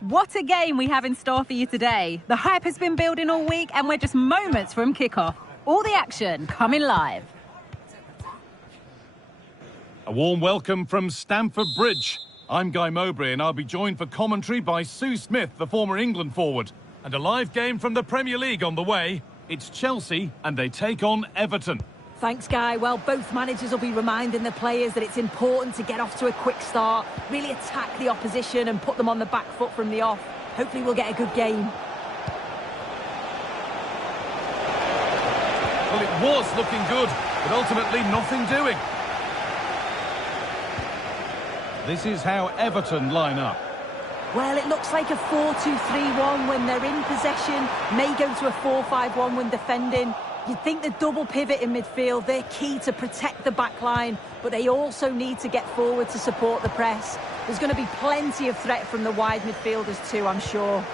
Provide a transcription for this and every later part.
What a game we have in store for you today. The hype has been building all week and we're just moments from kickoff. All the action coming live. A warm welcome from Stamford Bridge. I'm Guy Mowbray and I'll be joined for commentary by Sue Smith, the former England forward. And a live game from the Premier League on the way. It's Chelsea and they take on Everton. Thanks, Guy. Well, both managers will be reminding the players that it's important to get off to a quick start, really attack the opposition and put them on the back foot from the off. Hopefully we'll get a good game. Well, it was looking good, but ultimately nothing doing. This is how Everton line up. Well, it looks like a 4-2-3-1 when they're in possession, may go to a 4-5-1 when defending. You'd think the double pivot in midfield, they're key to protect the back line, but they also need to get forward to support the press. There's going to be plenty of threat from the wide midfielders too, I'm sure.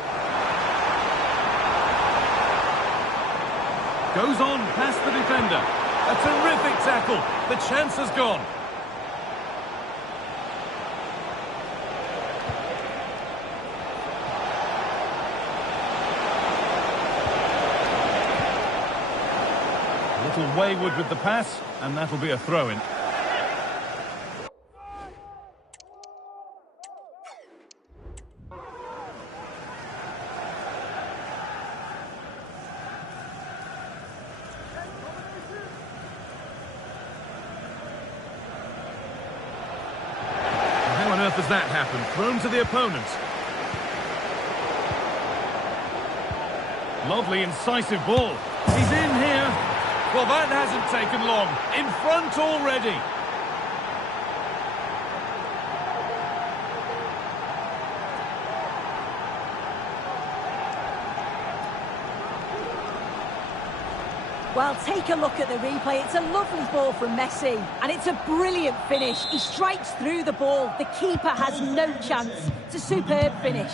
Goes on past the defender. A terrific tackle. The chance has gone. A little wayward with the pass, and that'll be a throw-in. How on earth has that happened? Thrown to the opponent. Lovely, incisive ball. He's in here. Well, that hasn't taken long. In front already. Well, take a look at the replay. It's a lovely ball from Messi, and it's a brilliant finish. He strikes through the ball. The keeper has no chance. It's a superb finish.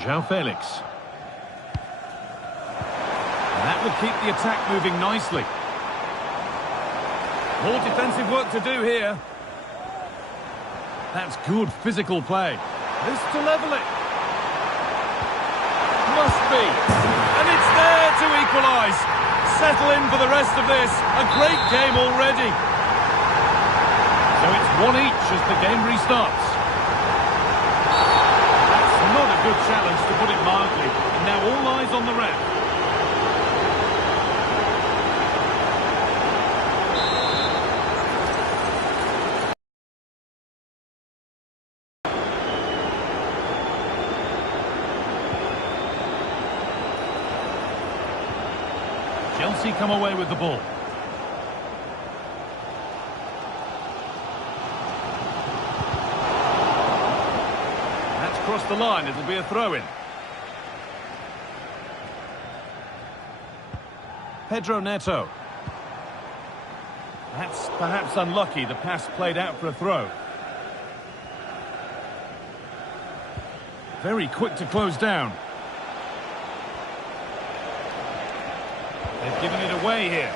João Felix. And that will keep the attack moving nicely. More defensive work to do here. That's good physical play. This to level it. Must be. And it's there to equalise. Settle in for the rest of this. A great game already. So it's 1 each as the game restarts. Not a good challenge, to put it mildly. And now all eyes on the ref. Chelsea come away with the ball. Across the line, it'll be a throw-in. Pedro Neto. That's perhaps unlucky. The pass played out for a throw. Very quick to close down. They've given it away here.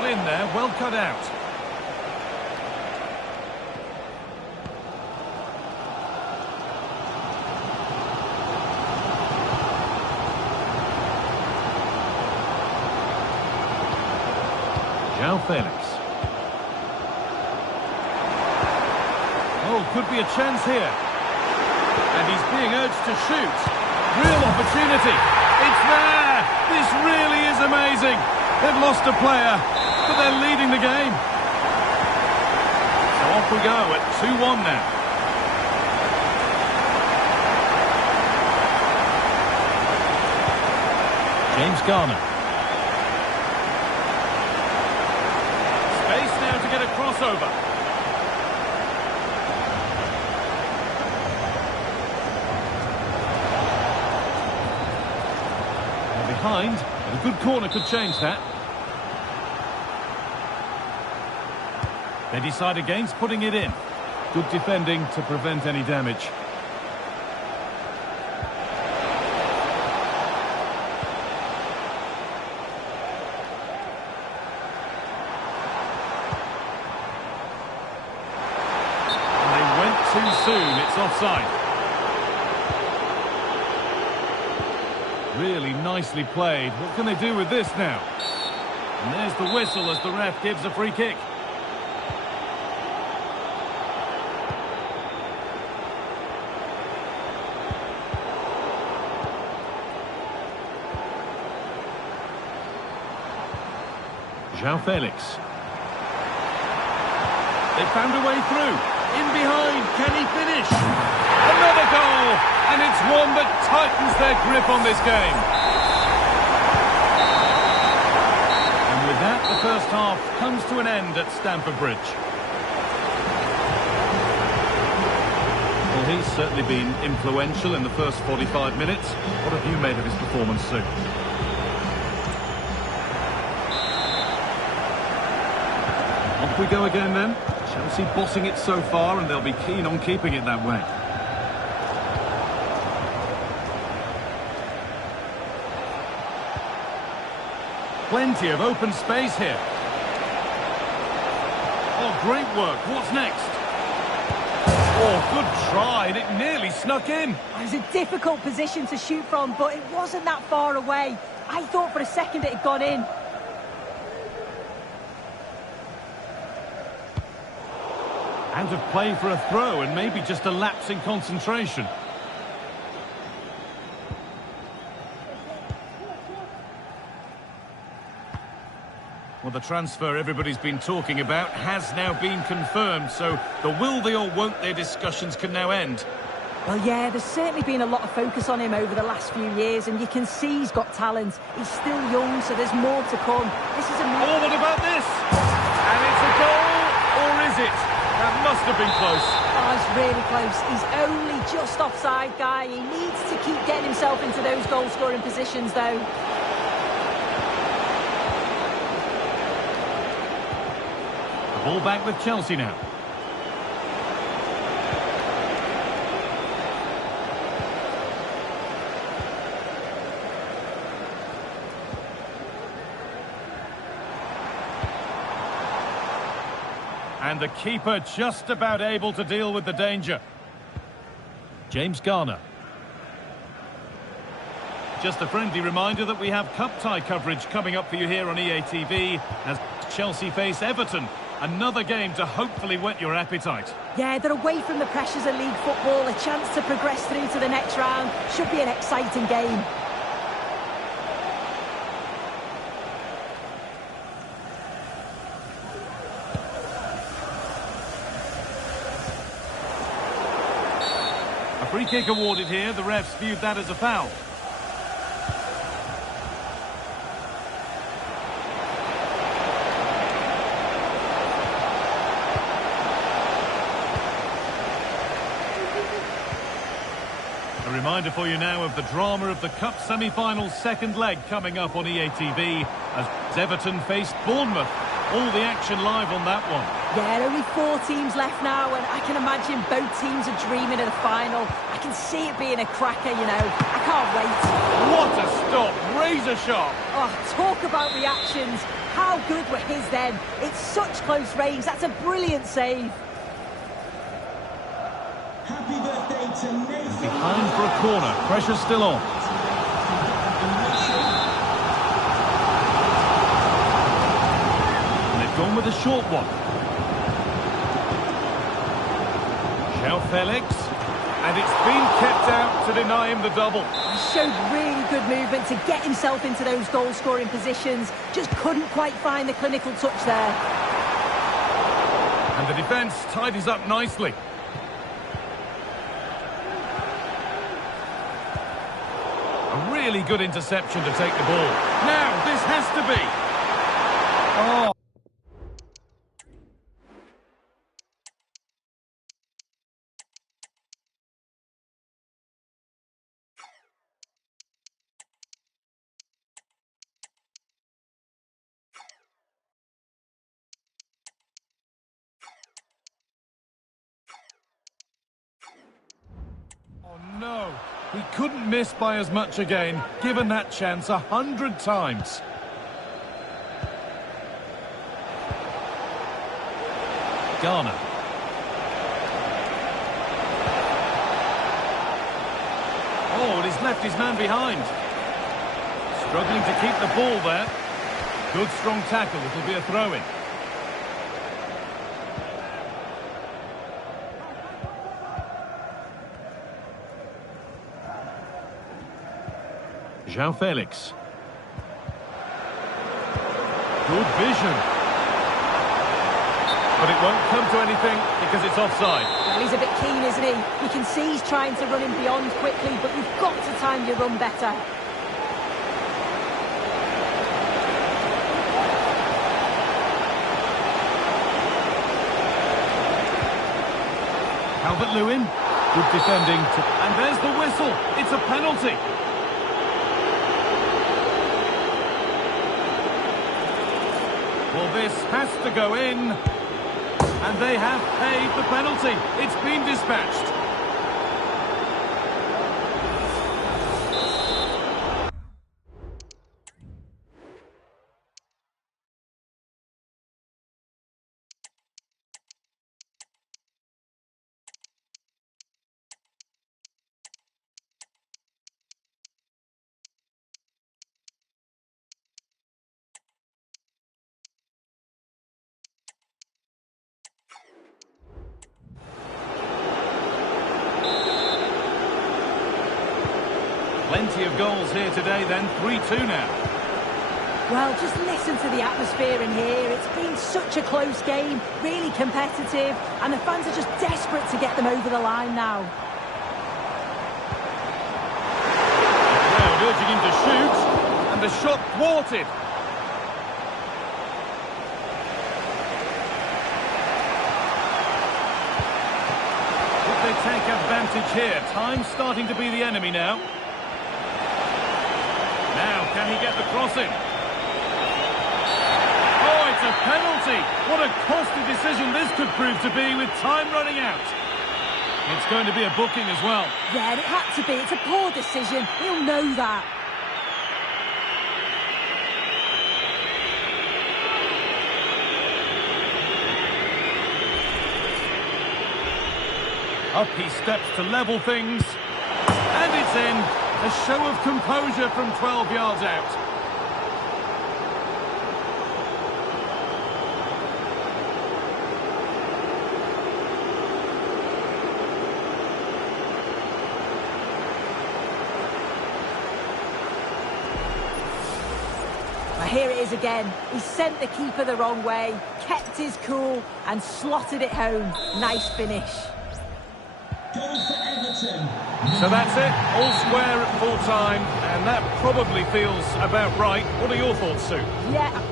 In there, well cut out. João Felix. Oh, could be a chance here. And he's being urged to shoot. Real opportunity. It's there! This really is amazing. They've lost a player, but they're leading the game. So off we go at 2-1 now. James Garner. Space now to get a crossover. behind, but a good corner could change that. They decide against putting it in. Good defending to prevent any damage. And they went too soon. It's offside. Really nicely played. What can they do with this now? And there's the whistle as the ref gives a free kick. João Felix. They found a way through. In behind, can he finish? Another goal! And it's one that tightens their grip on this game. And with that, the first half comes to an end at Stamford Bridge. Well, he's certainly been influential in the first 45 minutes. What have you made of his performance, Sue? Off we go again then. Chelsea bossing it so far, and they'll be keen on keeping it that way. Plenty of open space here. Oh, great work. What's next? Oh, good try, and it nearly snuck in. It was a difficult position to shoot from, but it wasn't that far away. I thought for a second it had gone in. Out of play for a throw, and maybe just a lapse in concentration. Well, the transfer everybody's been talking about has now been confirmed, so the will they or won't they discussions can now end. Well, yeah, there's certainly been a lot of focus on him over the last few years, and you can see he's got talent. He's still young, so there's more to come. This is a... Oh, what about this? And it's a goal, or is it? That must have been close. Oh, it's really close. He's only just offside, Guy. He needs to keep getting himself into those goal-scoring positions, though. The ball back with Chelsea now. And the keeper just about able to deal with the danger. James Garner. Just a friendly reminder that we have cup tie coverage coming up for you here on EA TV as Chelsea face Everton. Another game to hopefully whet your appetite. Yeah, they're away from the pressures of league football. A chance to progress through to the next round. Should be an exciting game. A free kick awarded here. The refs viewed that as a foul. A reminder for you now of the drama of the Cup semi-final second leg coming up on EA TV as Everton face Bournemouth. All the action live on that one. Yeah, only 4 teams left now, and I can imagine both teams are dreaming of the final. I can see it being a cracker, you know. I can't wait. What a stop! Razor sharp! Oh, talk about reactions. How good were his then? It's such close range. That's a brilliant save. Happy birthday to Nathan. Behind for a corner. Pressure still on. And they've gone with a short one. João Felix. And it's been kept out to deny him the double. He showed really good movement to get himself into those goal-scoring positions. Just couldn't quite find the clinical touch there. And the defence tidies up nicely. A really good interception to take the ball. Now, this has to be. Oh. Oh no, he couldn't miss by as much again, given that chance 100 times. Garner. Oh, and he's left his man behind. Struggling to keep the ball there. Good strong tackle, it'll be a throw-in. João Felix. Good vision. But it won't come to anything because it's offside. Well, he's a bit keen, isn't he? You can see he's trying to run him beyond quickly, but you've got to time your run better. Calvert-Lewin. Good defending. And there's the whistle. It's a penalty. Well, this has to go in. And they have paid the penalty. It's been dispatched. Plenty of goals here today then, 3-2 now. Well, just listen to the atmosphere in here. It's been such a close game, really competitive, and the fans are just desperate to get them over the line now. The crowd urging him to shoot, and the shot thwarted. Could they take advantage here? Time's starting to be the enemy now. Now, can he get the crossing? Oh, it's a penalty! What a costly decision this could prove to be with time running out. It's going to be a booking as well. Yeah, it had to be. It's a poor decision. He'll know that. Up he steps to level things. And it's in. A show of composure from 12 yards out. Well, here it is again. He sent the keeper the wrong way, kept his cool and slotted it home. Nice finish. Goal for Everton. So that's it, all square at full time, and that probably feels about right. What are your thoughts, Sue? Yeah.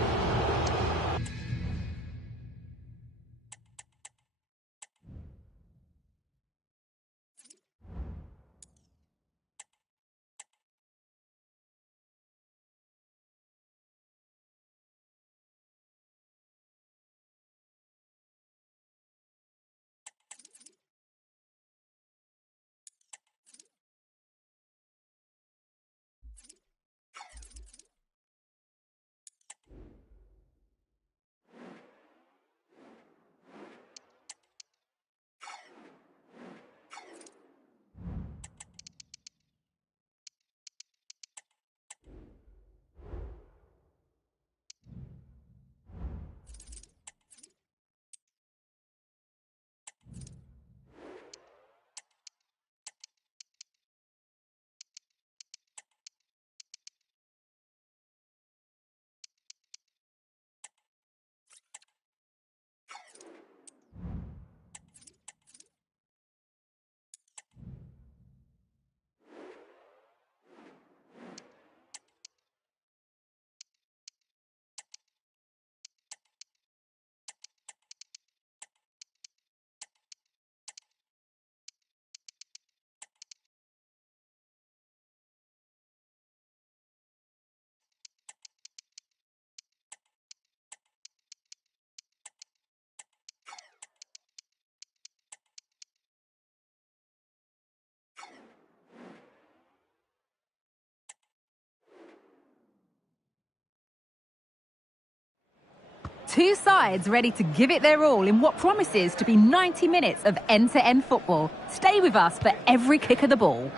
Two sides ready to give it their all in what promises to be 90 minutes of end-to-end football. Stay with us for every kick of the ball.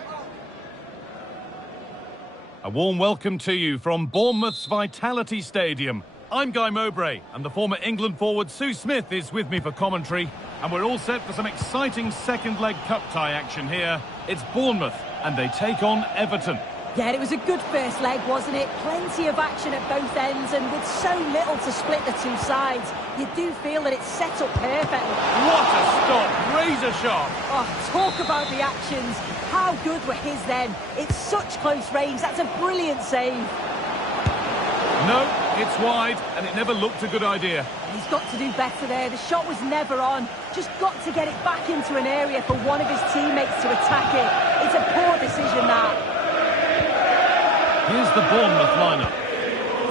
A warm welcome to you from Bournemouth's Vitality Stadium. I'm Guy Mowbray, and the former England forward Sue Smith is with me for commentary. And we're all set for some exciting second-leg cup tie action here. It's Bournemouth, and they take on Everton. Yeah, it was a good first leg, wasn't it? Plenty of action at both ends, and with so little to split the two sides, you do feel that it's set up perfectly. What a stop! Razor sharp! Oh, talk about the actions. How good were his then? It's such close range. That's a brilliant save. No, it's wide, and it never looked a good idea. He's got to do better there. The shot was never on. Just got to get it back into an area for one of his teammates to attack it. It's a poor decision, that. Here's the Bournemouth lineup.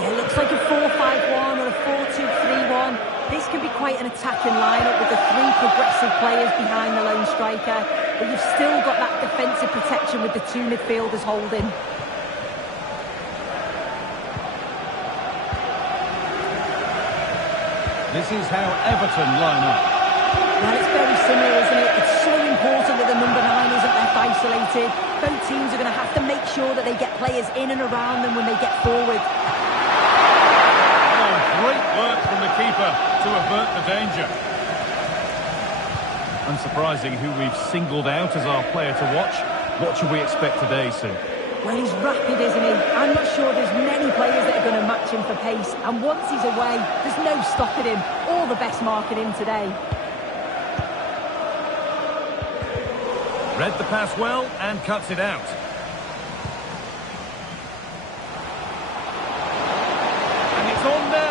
Yeah, it looks like a 4-5-1 or a 4-2-3-1. This can be quite an attacking lineup with the three progressive players behind the lone striker. But you've still got that defensive protection with the two midfielders holding. This is how Everton line up. Well, it's very similar, isn't it? It's so important that the number 9 isn't left isolated. Both teams are going to have to make sure that they get players in and around them when they get forward. Oh, great work from the keeper to avert the danger. Unsurprising who we've singled out as our player to watch. What should we expect today, Sue? Well, he's rapid, isn't he? I'm not sure there's many players that are going to match him for pace. And once he's away, there's no stopping him. All the best marking him today. Read the pass well and cuts it out. And it's on now.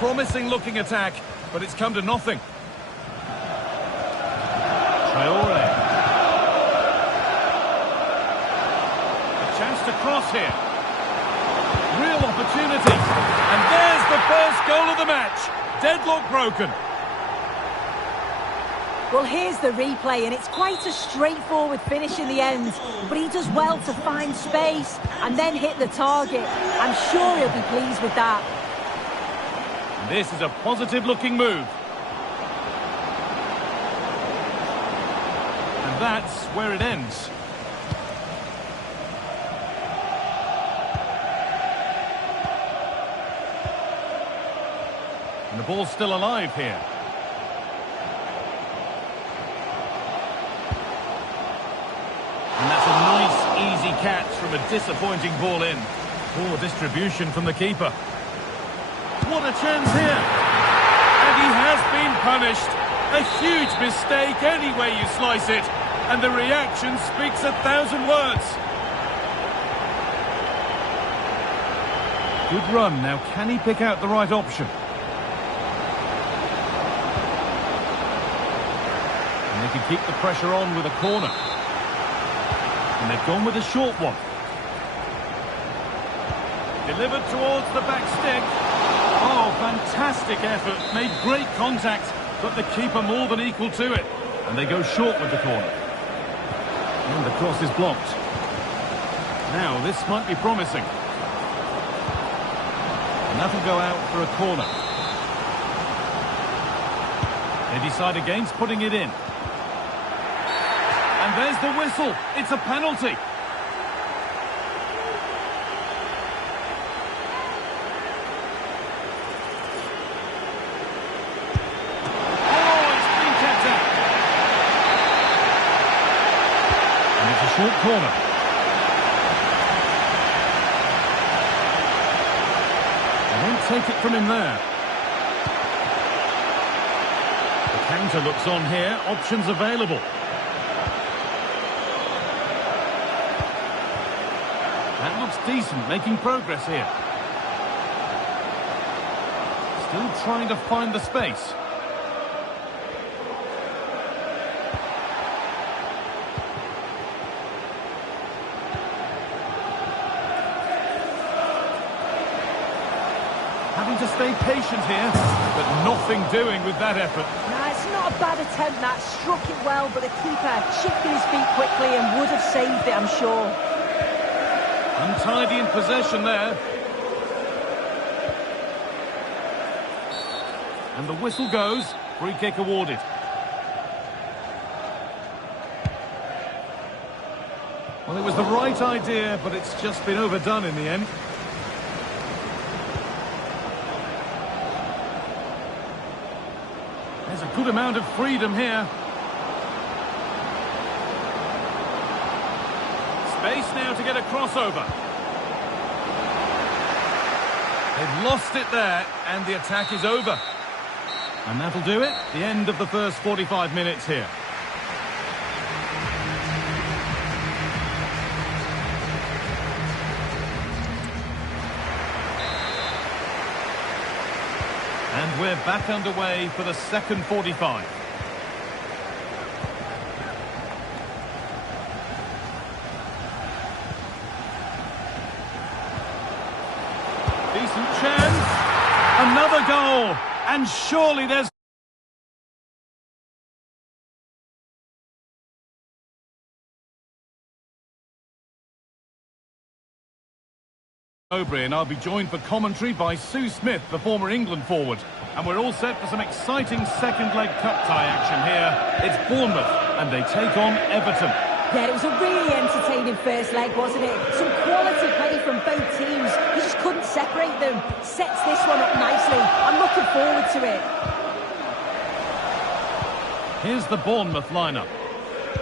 Promising looking attack, but it's come to nothing. Traore. A chance to cross here. Real opportunity. And there's the first goal of the match. Deadlock broken. Well, here's the replay, and it's quite a straightforward finish in the end. But he does well to find space and then hit the target. I'm sure he'll be pleased with that. This is a positive-looking move. And that's where it ends. And the ball's still alive here. And that's a nice, easy catch from a disappointing ball in. Poor distribution from the keeper. What a chance here. And he has been punished. A huge mistake any way you slice it. And the reaction speaks 1,000 words. Good run. Now, can he pick out the right option? And they can keep the pressure on with a corner. And they've gone with a short one. Delivered towards the back stick. Oh, fantastic effort. Made great contact, but the keeper more than equal to it. And they go short with the corner. And the cross is blocked. Now, this might be promising. And that'll go out for a corner. They decide against putting it in. And there's the whistle. It's a penalty. Short corner. They won't take it from him there. The counter looks on here. Options available. That looks decent, making progress here. Still trying to find the space. Having to stay patient here, but nothing doing with that effort. Nah, it's not a bad attempt, that. Struck it well, but the keeper shifted his feet quickly and would have saved it, I'm sure. Untidy in possession there. And the whistle goes. Free kick awarded. Well, it was the right idea, but it's just been overdone in the end. There's a good amount of freedom here. Space now to get a crossover. They've lost it there, and the attack is over. And that'll do it. The end of the first 45 minutes here. And we're back underway for the second 45. Decent chance. Another goal. And surely there's... And I'll be joined for commentary by Sue Smith, the former England forward. And we're all set for some exciting second leg cup tie action here. It's Bournemouth, and they take on Everton. Yeah, it was a really entertaining first leg, wasn't it? Some quality play from both teams. You just couldn't separate them. Sets this one up nicely. I'm looking forward to it. Here's the Bournemouth lineup.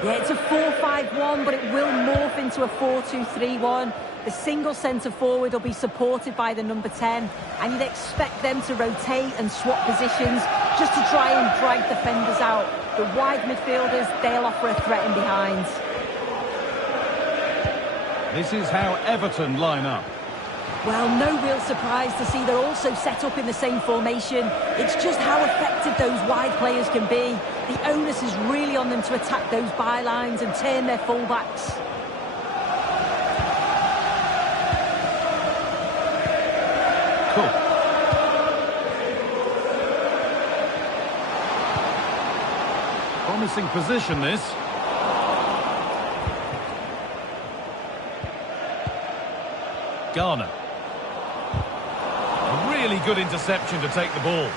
Yeah, it's a 4-5-1, but it will morph into a 4-2-3-1. The single centre-forward will be supported by the number 10, and you'd expect them to rotate and swap positions just to try and drag defenders out. The wide midfielders, they'll offer a threat in behind. This is how Everton line up. Well, no real surprise to see they're also set up in the same formation. It's just how effective those wide players can be. The onus is really on them to attack those bylines and turn their fullbacks. Cool. Promising position, this. Garner. A really good interception to take the ball.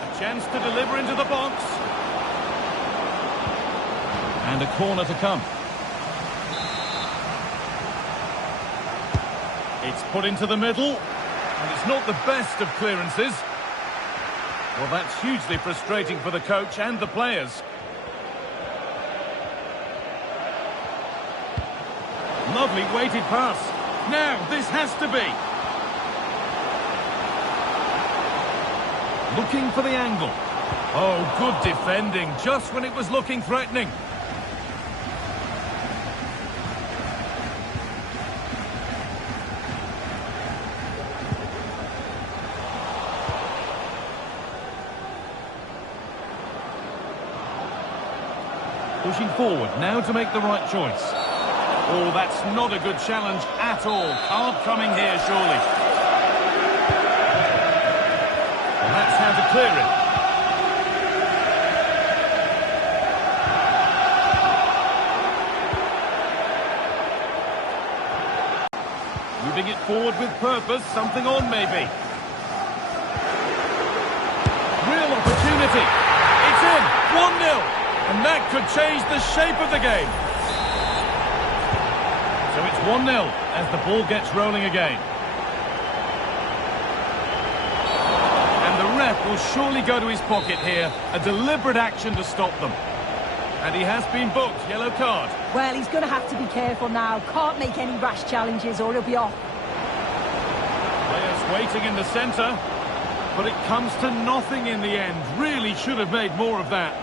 A chance to deliver into the box. And a corner to come. It's put into the middle. And it's not the best of clearances. Well, that's hugely frustrating for the coach and the players. Lovely weighted pass. Now, this has to be. Looking for the angle. Oh, good defending, just when it was looking threatening. Pushing forward, now to make the right choice. Oh, that's not a good challenge at all. Card coming here, surely. Well, that's how to clear it. Moving it forward with purpose, something on maybe. Real opportunity. It's in, 1-0. And that could change the shape of the game. So it's 1-0 as the ball gets rolling again. And the ref will surely go to his pocket here. A deliberate action to stop them. And he has been booked. Yellow card. Well, he's going to have to be careful now. Can't make any rash challenges or he'll be off. Players waiting in the centre. But it comes to nothing in the end. Really should have made more of that.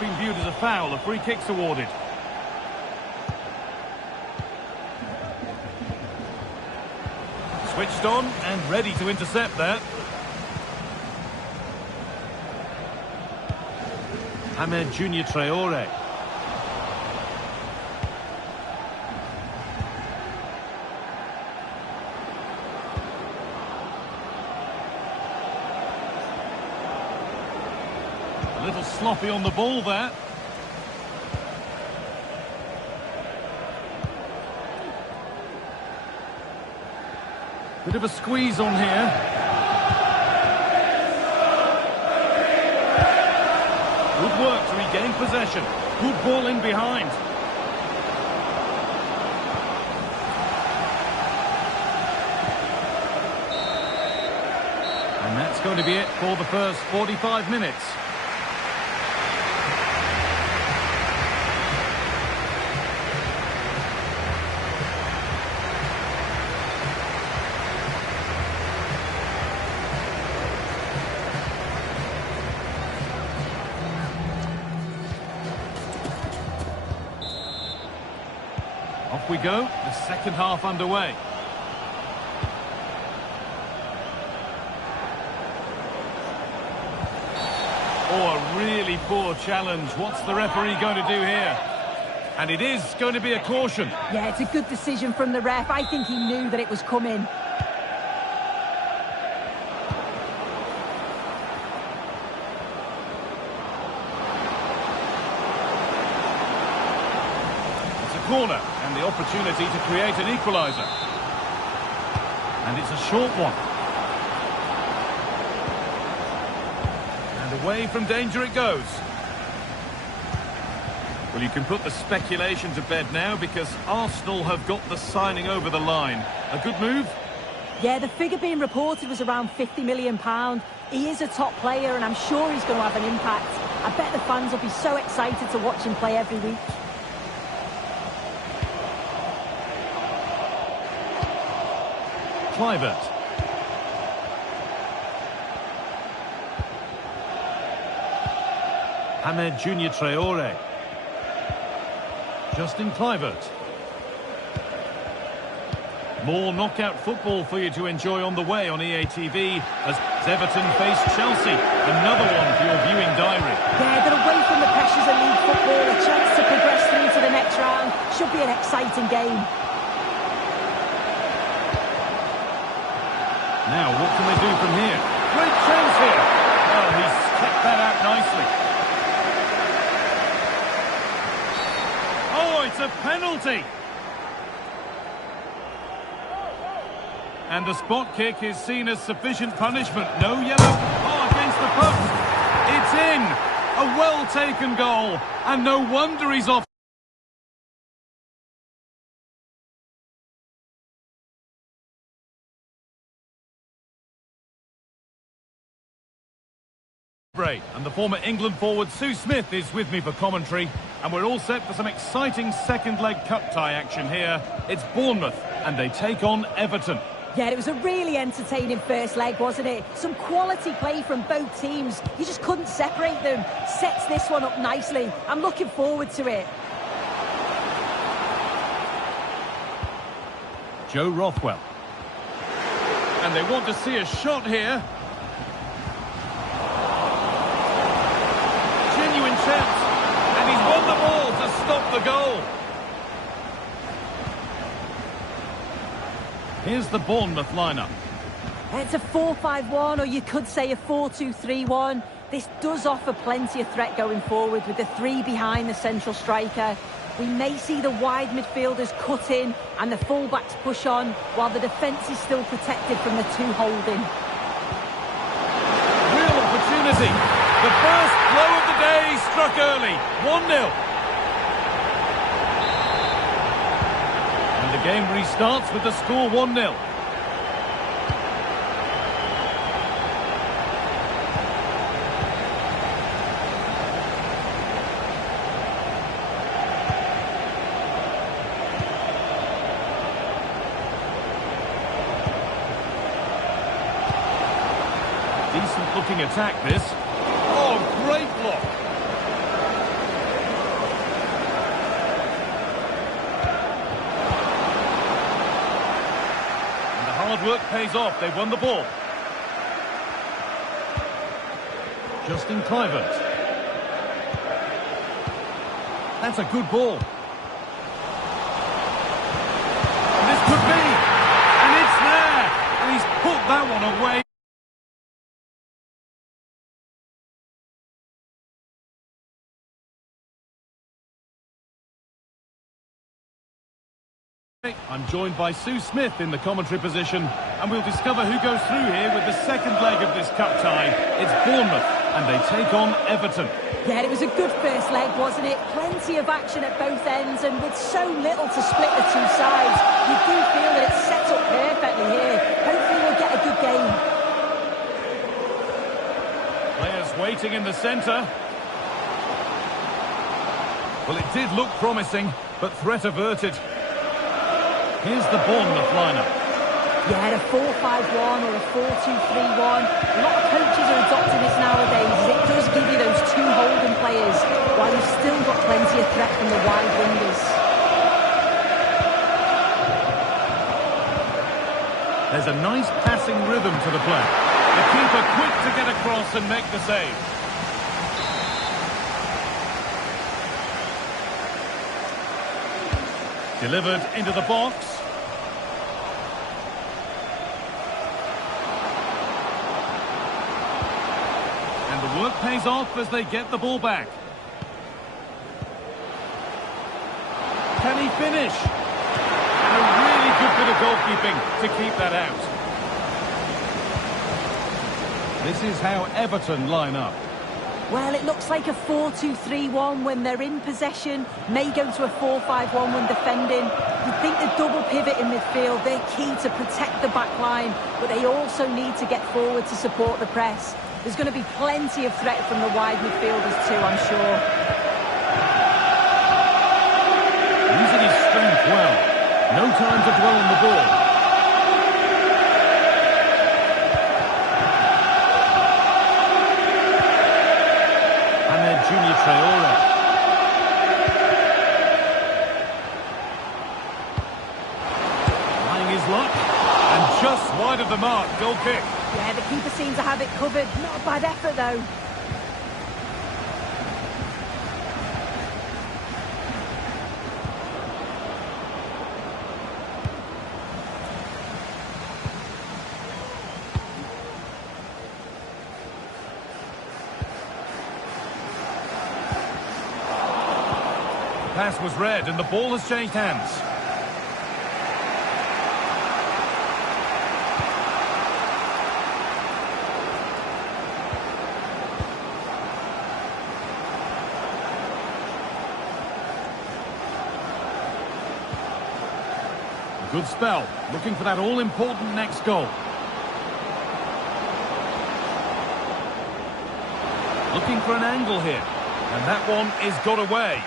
Been viewed as a foul. A free kick's awarded. Switched on and ready to intercept there. Ahmed Junior Traore. A little sloppy on the ball there. Bit of a squeeze on here. Good work to regain possession. Good ball in behind. And that's going to be it for the first 45 minutes. Off we go, the second half underway. Oh, a really poor challenge. What's the referee going to do here? And it is going to be a caution. Yeah, it's a good decision from the ref. I think he knew that it was coming. Corner and the opportunity to create an equaliser. And it's a short one. And away from danger it goes. Well, you can put the speculation to bed now because Arsenal have got the signing over the line. A good move? Yeah, the figure being reported was around £50 million. He is a top player and I'm sure he's going to have an impact. I bet the fans will be so excited to watch him play every week. Kluivert. Ahmed Junior Traore. Justin Kluivert. More knockout football for you to enjoy on the way on EA TV as Everton face Chelsea. Another one for your viewing diary. Yeah, they're away from the pressures of league football. A chance to progress through to the next round. Should be an exciting game. Now, what can they do from here? Great chance here. Well, he's kept that out nicely. Oh, it's a penalty. And the spot kick is seen as sufficient punishment. No yellow. Oh, against the post. It's in. A well-taken goal. And no wonder he's off. And the former England forward Sue Smith is with me for commentary, and we're all set for some exciting second leg cup tie action here. It's Bournemouth and they take on Everton. Yeah, it was a really entertaining first leg, wasn't it? Some quality play from both teams. You just couldn't separate them. Sets this one up nicely. I'm looking forward to it. Joe Rothwell. And they want to see a shot here. Chance, and he's won the ball to stop the goal. Here's the Bournemouth lineup. It's a 4-5-1, or you could say a 4-2-3-1. This does offer plenty of threat going forward with the three behind the central striker. We may see the wide midfielders cut in and the fullbacks push on, while the defence is still protected from the two holding. Real opportunity. The first blow of the day struck early. 1-0. And the game restarts with the score 1-0. Decent looking attack this. Oh, great block. And the hard hard work pays off. They've won the ball. Justin Kluivert. That's a good ball. This could be. And it's there. And he's put that one away. I'm joined by Sue Smith in the commentary position, and we'll discover who goes through here with the second leg of this cup tie. It's Bournemouth, and they take on Everton. Yeah, it was a good first leg, wasn't it? Plenty of action at both ends, and with so little to split the two sides, you do feel that it's set up perfectly here. Hopefully we'll get a good game. Players waiting in the centre. Well, it did look promising, but threat averted. Here's the Bournemouth lineup. Yeah, a 4-5-1 or a 4-2-3-1. A lot of coaches are adopting this nowadays. It does give you those two holding players, while you've still got plenty of threat from the wide wingers. There's a nice passing rhythm to the play. The keeper quick to get across and make the save. Delivered into the box. And the work pays off as they get the ball back. Can he finish? And a really good bit of goalkeeping to keep that out. This is how Everton line up. Well, it looks like a 4-2-3-1 when they're in possession. May go to a 4-5-1 when defending. You'd think the double pivot in midfield, they're key to protect the back line, but they also need to get forward to support the press. There's going to be plenty of threat from the wide midfielders too, I'm sure. Using his strength well. No time to dwell on the ball. Junior Traore. Trying his luck. And just wide of the mark. Goal kick. Yeah, the keeper seems to have it covered. Not a bad effort, though. Pass was read and the ball has changed hands. Good spell, looking for that all-important next goal. Looking for an angle here, and that one is got away.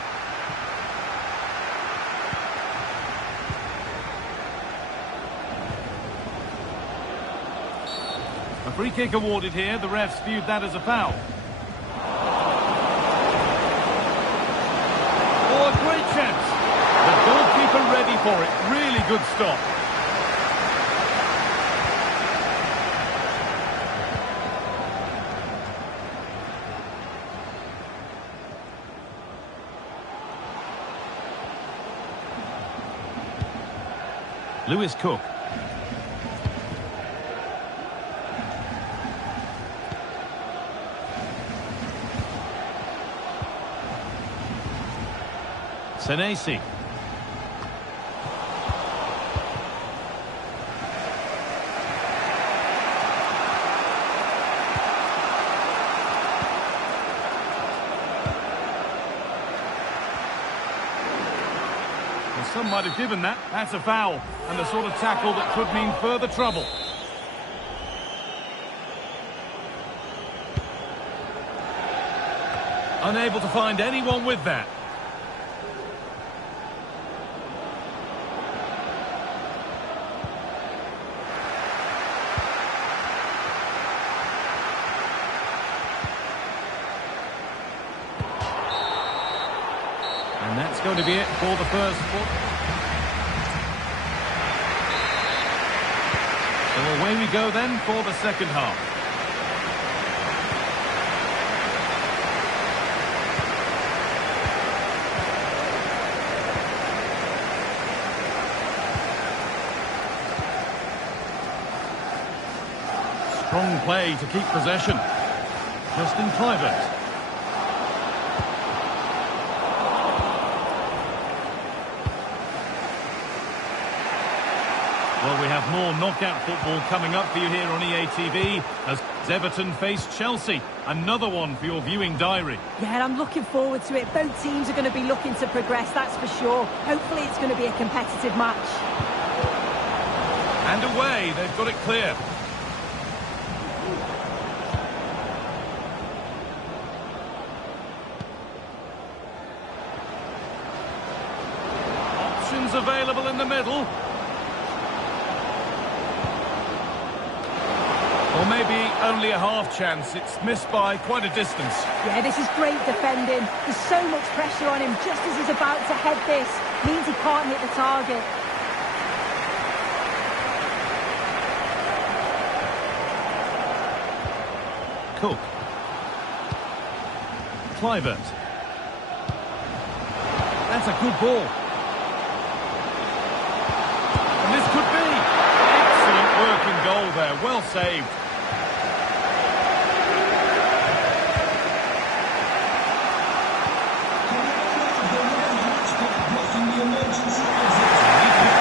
A free kick awarded here. The refs viewed that as a foul. Oh, a great chance. The goalkeeper ready for it. Really good stop. Lewis Cook. Senesi. Well, some might have given that. That's a foul, and the sort of tackle that could mean further trouble. Unable to find anyone with that. And that's going to be it for the first. So away we go then for the second half. Strong play to keep possession. Justin Kluivert. Well, we have more knockout football coming up for you here on EA TV as Everton face Chelsea. Another one for your viewing diary. Yeah, and I'm looking forward to it. Both teams are going to be looking to progress, that's for sure. Hopefully it's going to be a competitive match. And away, they've got it clear. Options available in the middle. Or maybe only a half chance. It's missed by quite a distance. Yeah, this is great defending. There's so much pressure on him just as he's about to head this. Means he can't hit the target. Cook. Kluivert. That's a good ball. And this could be. Excellent working goal there. Well saved.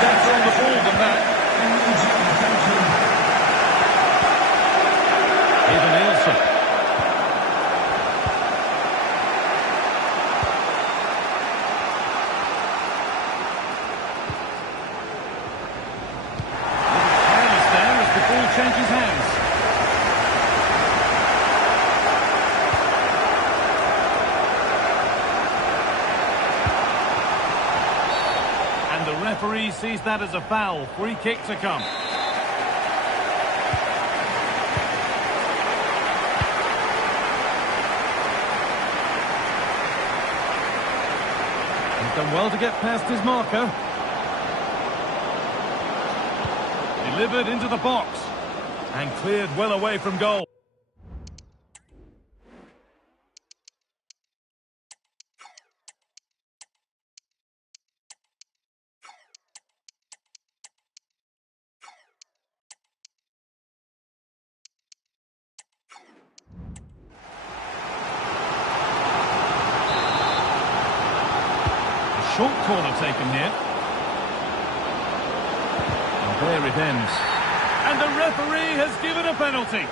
Better on the ball than that. Even Nielsen. Careless there as the ball changes hands. And the referee sees that as a foul. Free kick to come. He's done well to get past his marker. Delivered into the box. And cleared well away from goal. Short corner taken here. And there it ends. And the referee has given a penalty.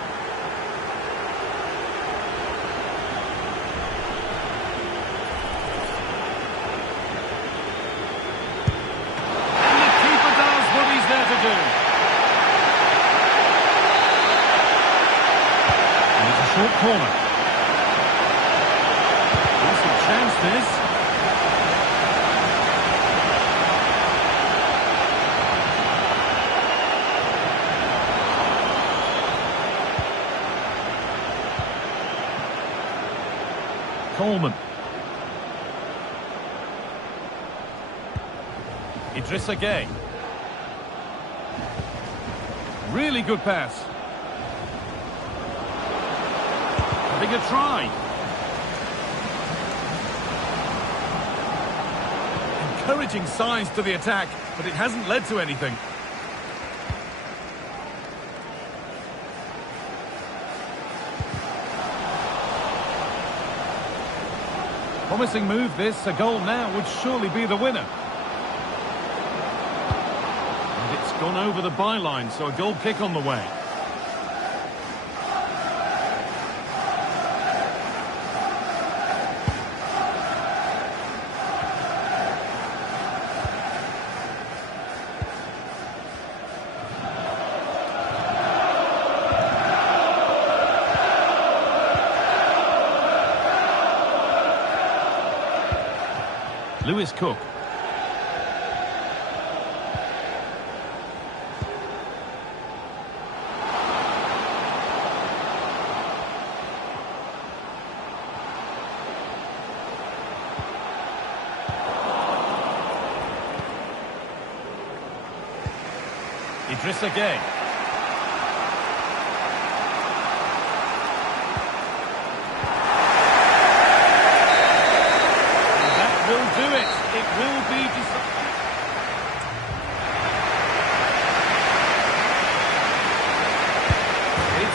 And the keeper does what he's there to do. And it's a short corner. Decent chance this. Coleman. Idrissa Gueye. Really good pass. Having a try. Encouraging signs to the attack, but it hasn't led to anything. Promising move this, a goal now would surely be the winner. And it's gone over the byline, so a goal kick on the way. Lewis Cook. Idrissa Gueye.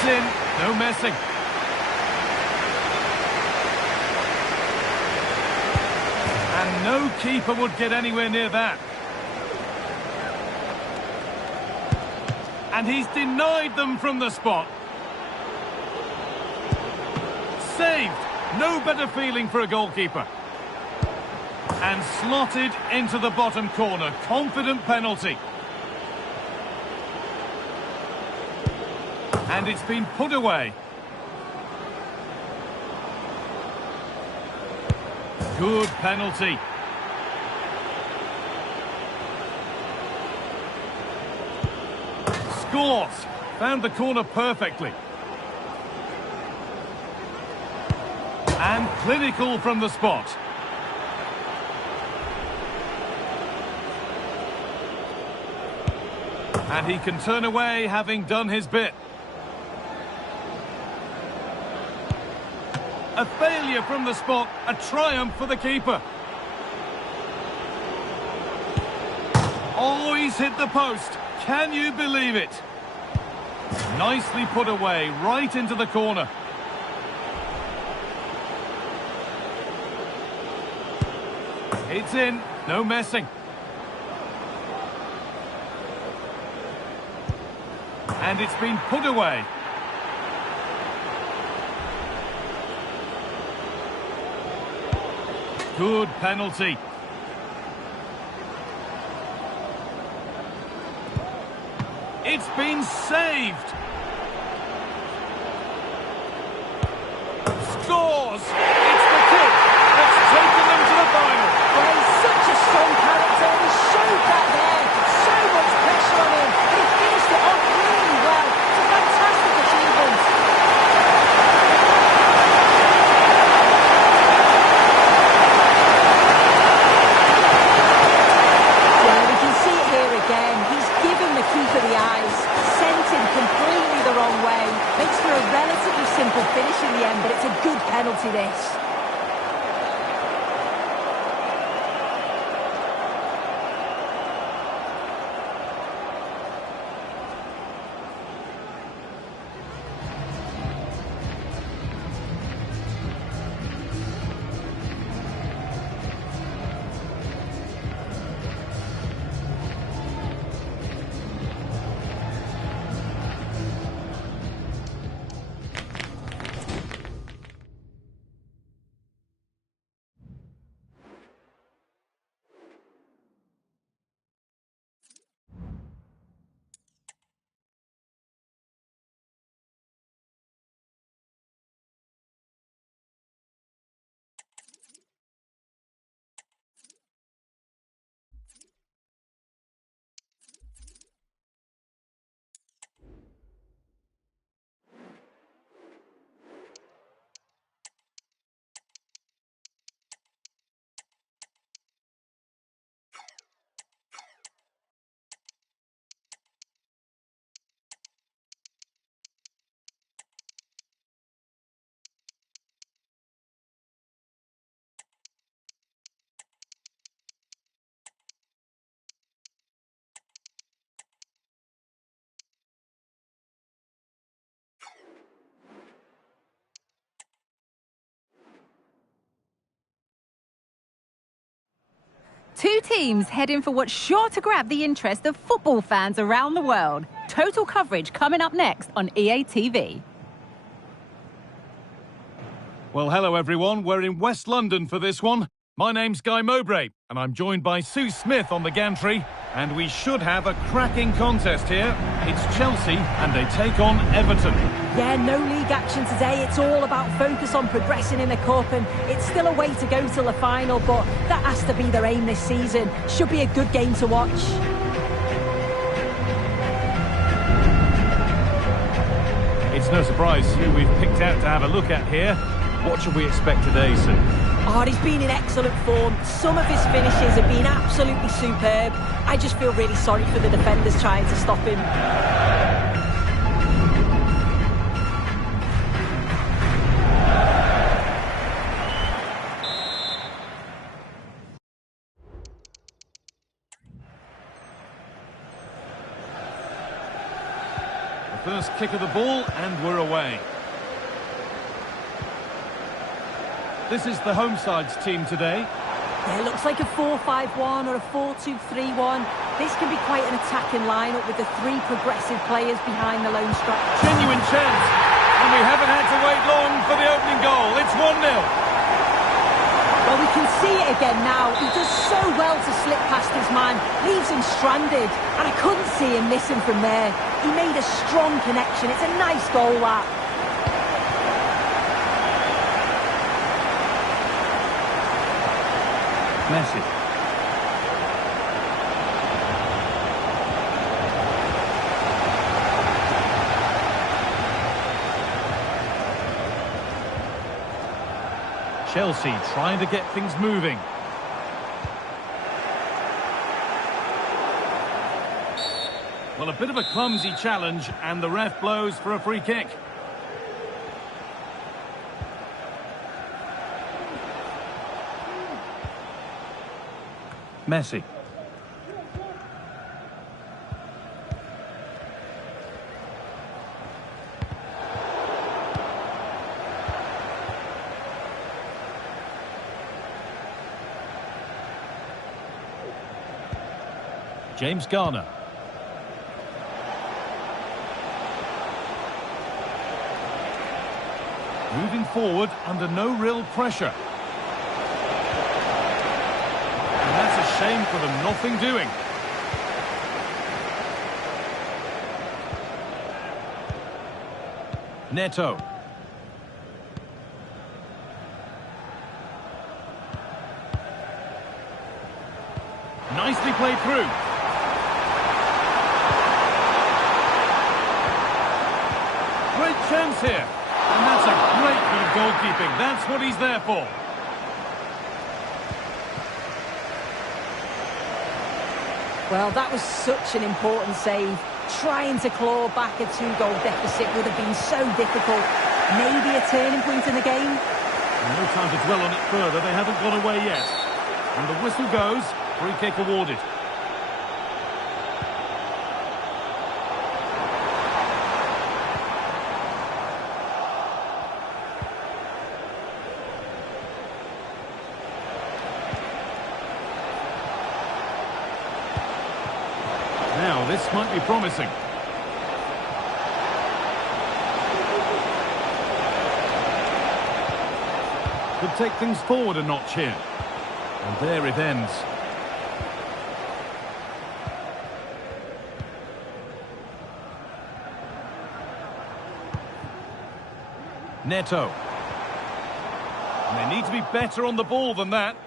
It's in, no messing. And no keeper would get anywhere near that. And he's denied them from the spot. Saved. No better feeling for a goalkeeper. And slotted into the bottom corner. Confident penalty. And it's been put away. Good penalty. Scores. Found the corner perfectly. And clinical from the spot. And he can turn away, having done his bit. A failure from the spot, a triumph for the keeper. Oh, he's hit the post. Can you believe it? Nicely put away, right into the corner. It's in, no messing. And it's been put away. Good penalty. It's been saved. Scores! It's the kick that's taken them to the final. Well, he's such a strong character. He showed that there. So much pressure on him. But he finished it off really well. It's a fantastic achievement. Well, we can see it here again. He's given the keeper the eyes. Sent him completely the wrong way. Makes for a relatively simple finish in the end, but it's a good penalty, this. Two teams heading for what's sure to grab the interest of football fans around the world. Total coverage coming up next on EA TV. Well, hello everyone. We're in West London for this one. My name's Guy Mowbray, and I'm joined by Sue Smith on the gantry. And we should have a cracking contest here. It's Chelsea, and they take on Everton. Yeah, no league action today. It's all about focus on progressing in the cup, and it's still a way to go till the final, but that has to be their aim this season. Should be a good game to watch. It's no surprise who we've picked out to have a look at here. What should we expect today, Sue? Oh, he's been in excellent form. Some of his finishes have been absolutely superb. I just feel really sorry for the defenders trying to stop him. First kick of the ball, and we're away. This is the home side's team today. Yeah, it looks like a 4-5-1 or a 4-2-3-1. This can be quite an attacking lineup with the three progressive players behind the lone striker. Genuine chance, and we haven't had to wait long for the opening goal. It's 1-0. Well, we can see it again now. He does so well to slip past his man, leaves him stranded, and I couldn't see him missing from there. He made a strong connection. It's a nice goal, that. Messi. Chelsea trying to get things moving. Well, a bit of a clumsy challenge, and the ref blows for a free kick. Messi. James Garner. Moving forward under no real pressure. And that's a shame for them, nothing doing. Neto. Nicely played through. Great chance here. And that's a great bit of goalkeeping. That's what he's there for. Well, that was such an important save. Trying to claw back a 2-goal deficit would have been so difficult. Maybe a turning point in the game. No time to dwell on it further. They haven't gone away yet. And the whistle goes. Free kick awarded. Now, this might be promising. Could take things forward a notch here. And there it ends. Neto. And they need to be better on the ball than that.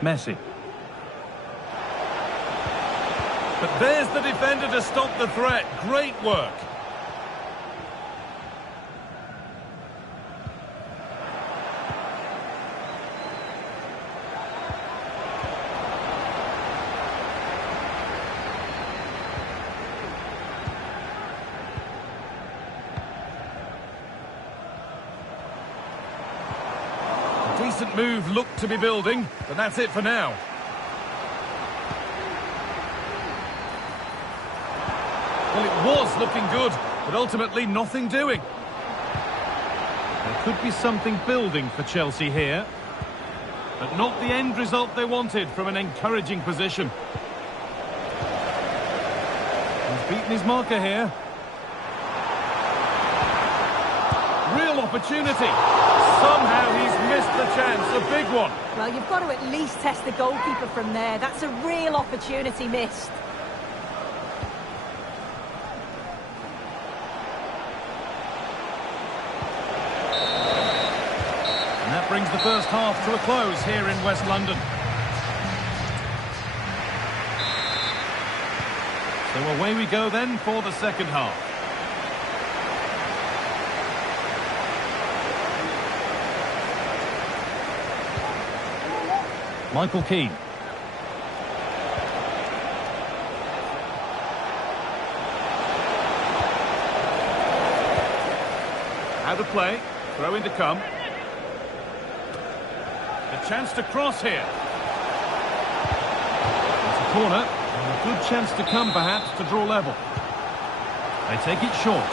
Messi. But there's the defender to stop the threat. Great work. A decent move looked to be building, but that's it for now. Well, it was looking good, but ultimately nothing doing. There could be something building for Chelsea here, but not the end result they wanted from an encouraging position. He's beaten his marker here. Real opportunity. Somehow he's missed the chance, a big one. Well, you've got to at least test the goalkeeper from there. That's a real opportunity missed. And that brings the first half to a close here in West London. So away we go then for the second half. Michael Keane. Out of play, throw in to come. A chance to cross here. It's a corner. And a good chance to come, perhaps, to draw level. They take it short.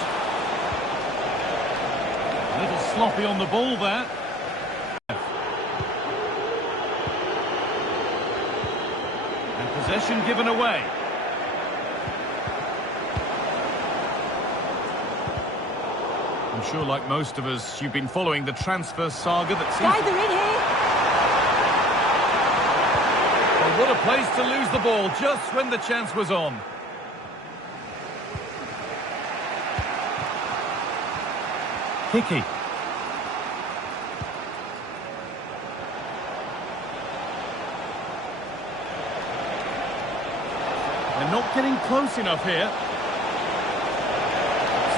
A little sloppy on the ball there. And possession given away. I'm sure, like most of us, you've been following the transfer saga that seems... Guy, they're in here! Well, what a place to lose the ball just when the chance was on. Hickey. They're not getting close enough here.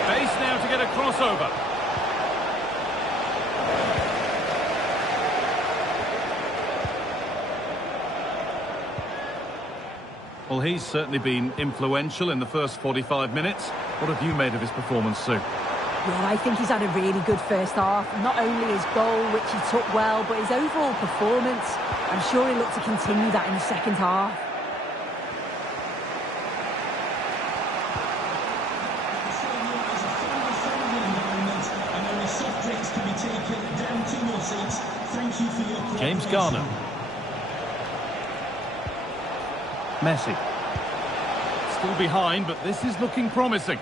Space now to get a crossover. Well, he's certainly been influential in the first 45 minutes. What have you made of his performance, Sue? Well, I think he's had a really good first half. Not only his goal, which he took well, but his overall performance. I'm sure he'll look to continue that in the second half. James Garner. Messi. Still behind, but this is looking promising.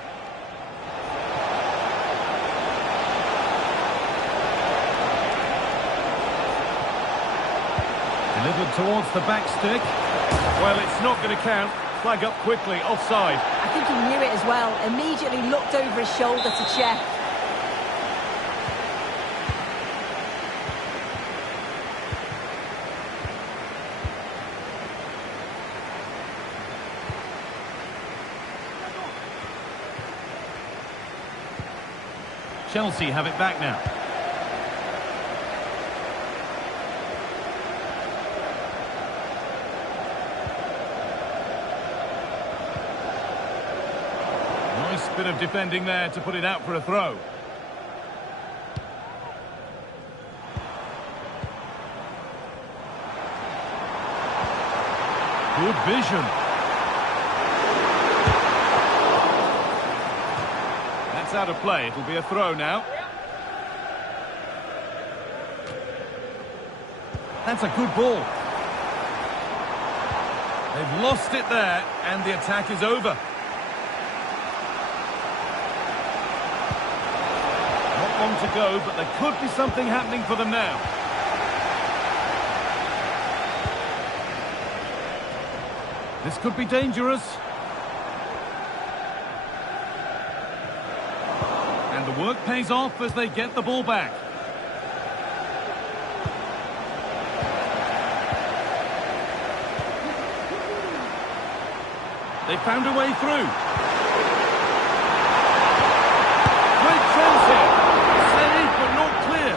Delivered towards the back stick. Well, it's not going to count. Flag up quickly, offside. I think he knew it as well. Immediately looked over his shoulder to check. Chelsea have it back now. Nice bit of defending there to put it out for a throw. Good vision. That's out of play. It'll be a throw now. That's a good ball. They've lost it there, and the attack is over. Not long to go, but there could be something happening for them now. This could be dangerous. And the work pays off as they get the ball back. They found a way through. Great chance here. Save, but not clear.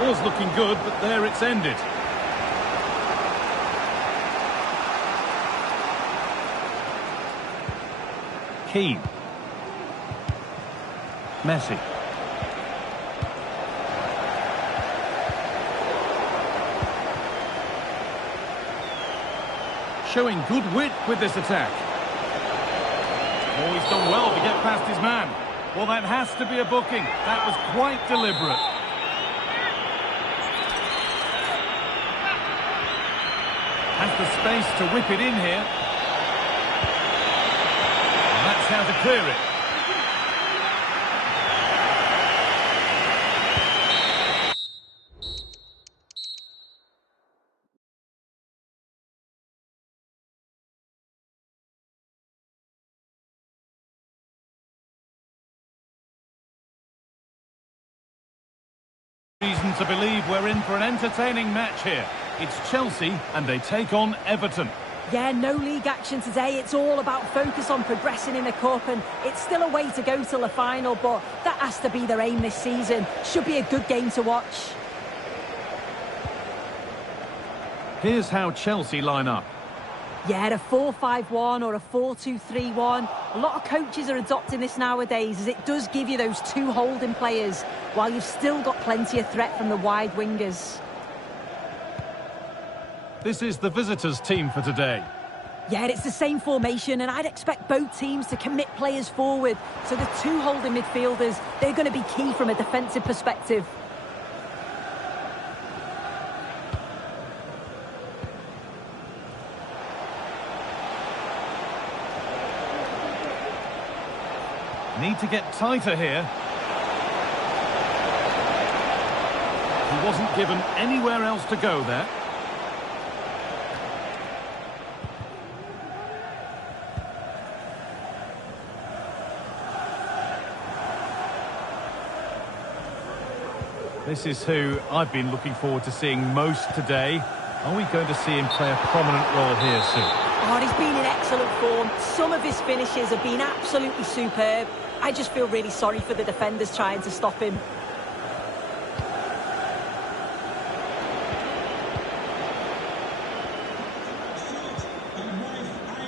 It was looking good, but there it's ended. Keane. Messi. Showing good wit with this attack. Oh, he's done well to get past his man. Well, that has to be a booking. That was quite deliberate. Has the space to whip it in here. And that's how to clear it. Reason to believe we're in for an entertaining match here. It's Chelsea and they take on Everton. Yeah, no league action today. It's all about focus on progressing in the cup, and it's still a way to go till the final, but that has to be their aim this season. Should be a good game to watch. Here's how Chelsea line up. Yeah, a 4-5-1 or a 4-2-3-1. A lot of coaches are adopting this nowadays, as it does give you those two holding players, while you've still got plenty of threat from the wide wingers. This is the visitors' team for today. Yeah, it's the same formation, and I'd expect both teams to commit players forward. So the two holding midfielders, they're going to be key from a defensive perspective. Need to get tighter here. He wasn't given anywhere else to go there. This is who I've been looking forward to seeing most today. Are we going to see him play a prominent role here soon? Oh, he's been in excellent form. Some of his finishes have been absolutely superb. I just feel really sorry for the defenders trying to stop him.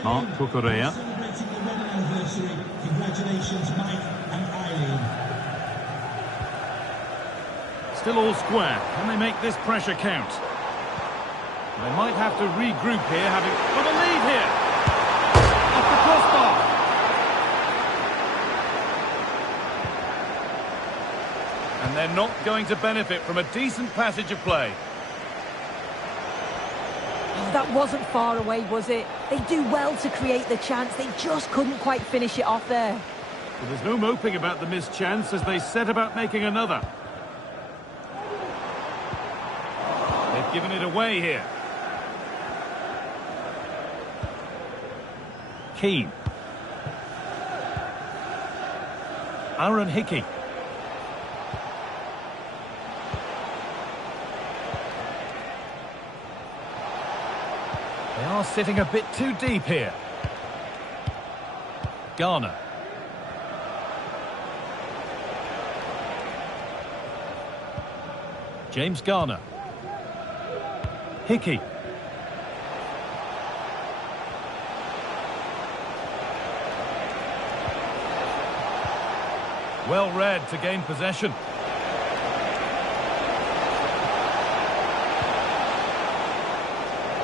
Mark Doucoure. Celebrating the wedding anniversary. Congratulations, Mike and Eileen. Still all square. Can they make this pressure count? They might have to regroup here, having got a lead here. Off the crossbar. And they're not going to benefit from a decent passage of play. Oh, that wasn't far away, was it? They do well to create the chance. They just couldn't quite finish it off there. Well, there's no moping about the missed chance as they set about making another. They've given it away here. Keane. Aaron Hickey. They are sitting a bit too deep here. Garner. James Garner. Hickey. Well read to gain possession.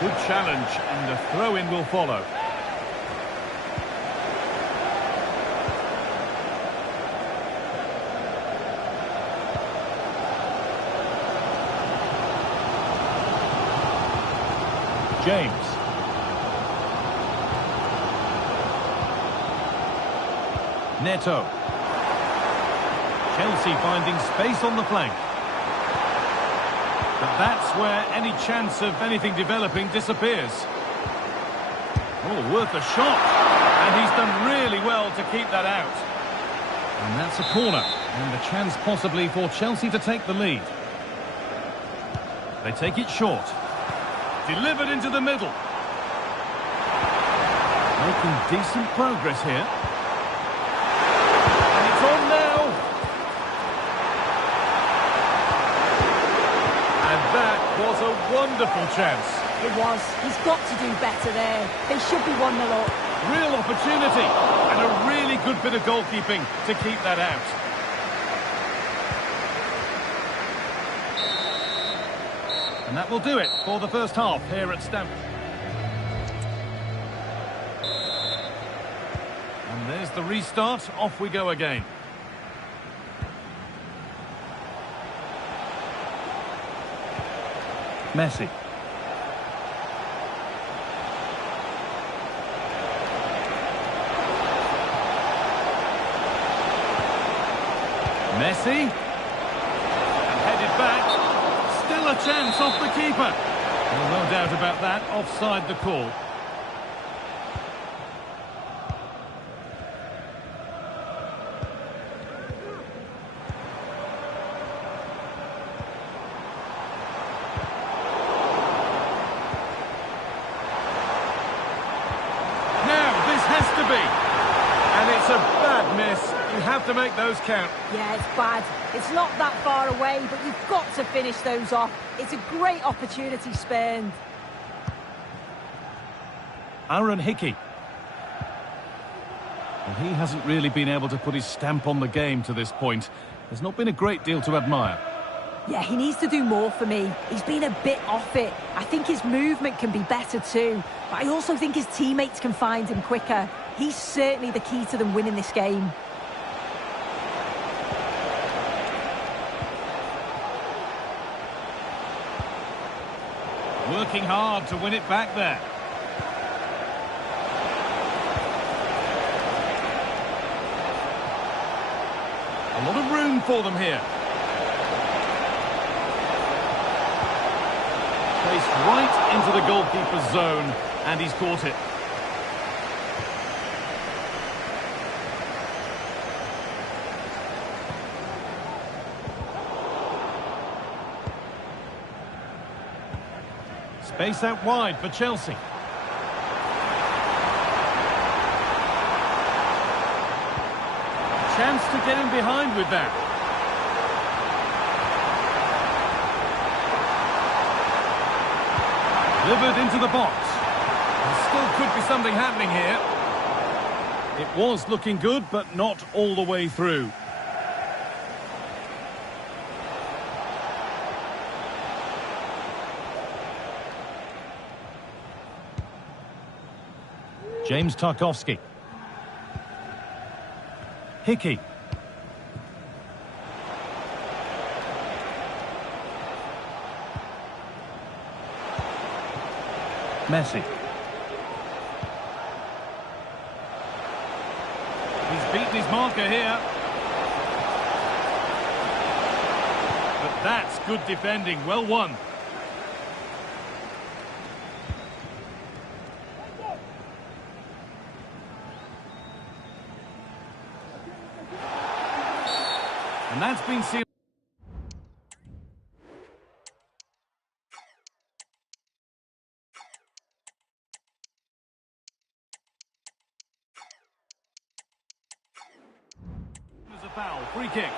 Good challenge, and a throw-in will follow. James. Neto. Chelsea finding space on the flank. But that's where any chance of anything developing disappears. Oh, worth a shot. And he's done really well to keep that out. And that's a corner. And a chance possibly for Chelsea to take the lead. They take it short. Delivered into the middle. Making decent progress here. And it's on now. And that was a wonderful chance. It was. He's got to do better there. They should be 1-0 up. Real opportunity. And a really good bit of goalkeeping to keep that out. And that will do it for the first half here at Stamford. And there's the restart. Off we go again. Messi. Messi. And headed back. Still a chance off the keeper. Well, no doubt about that. Offside the call. Now, this has to be. And it's a bad miss. You have to make those count. Yeah, it's bad. It's not that far away, but you've got to finish those off. It's a great opportunity spurned. Hickey. Well, he hasn't really been able to put his stamp on the game to this point. There's not been a great deal to admire. Yeah, he needs to do more for me. He's been a bit off it. I think his movement can be better too. But I also think his teammates can find him quicker. He's certainly the key to them winning this game. Working hard to win it back there. A lot of room for them here. Placed right into the goalkeeper's zone, and he's caught it. Space out wide for Chelsea. Chance to get him behind with that. Delivered into the box. There still could be something happening here. It was looking good, but not all the way through. James Tarkowski. Hickey. Messi. He's beaten his marker here. But that's good defending. Well won. And that's been seen. There's a foul, free kick.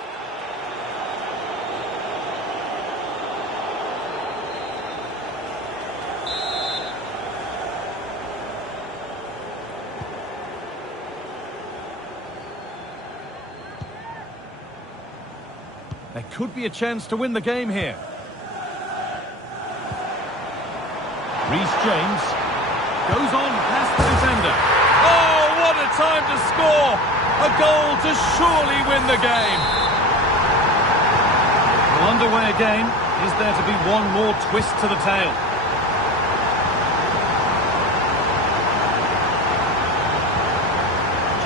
There could be a chance to win the game here. Reece James goes on past the defender. Oh, what a time to score! A goal to surely win the game. Well, underway again. Is there to be one more twist to the tail?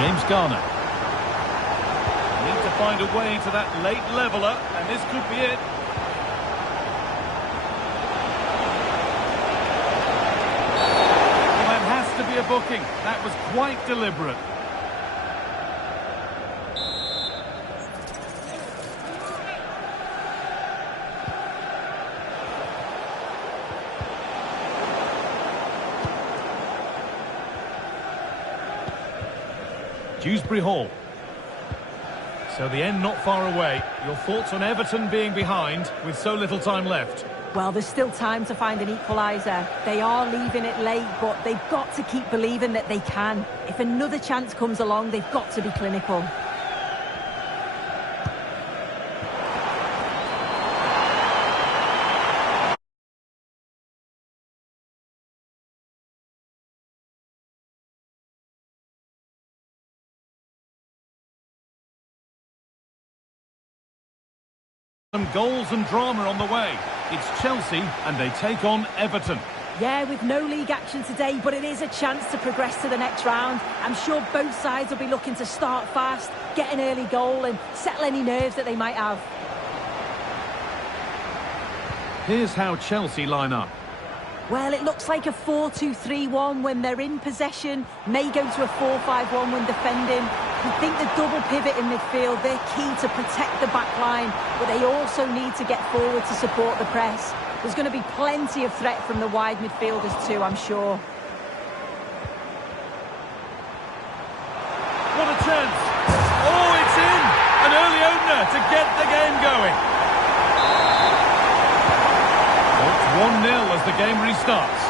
James Garner. Need to find a way to that late leveller, and this could be it. Well, that has to be a booking. That was quite deliberate. Dewsbury Hall. So the end not far away. Your thoughts on Everton being behind with so little time left? Well, there's still time to find an equaliser. They are leaving it late, but they've got to keep believing that they can. If another chance comes along, they've got to be clinical. Some goals and drama on the way. It's Chelsea and they take on Everton. Yeah, with no league action today, but it is a chance to progress to the next round. I'm sure both sides will be looking to start fast, get an early goal and settle any nerves that they might have. Here's how Chelsea line up. Well, it looks like a 4-2-3-1 when they're in possession, may go to a 4-5-1 when defending. You think the double pivot in midfield, they're key to protect the back line, but they also need to get forward to support the press. There's going to be plenty of threat from the wide midfielders too, I'm sure. What a chance! Oh, it's in! An early opener to get the game going. It's 1-0 as the game restarts.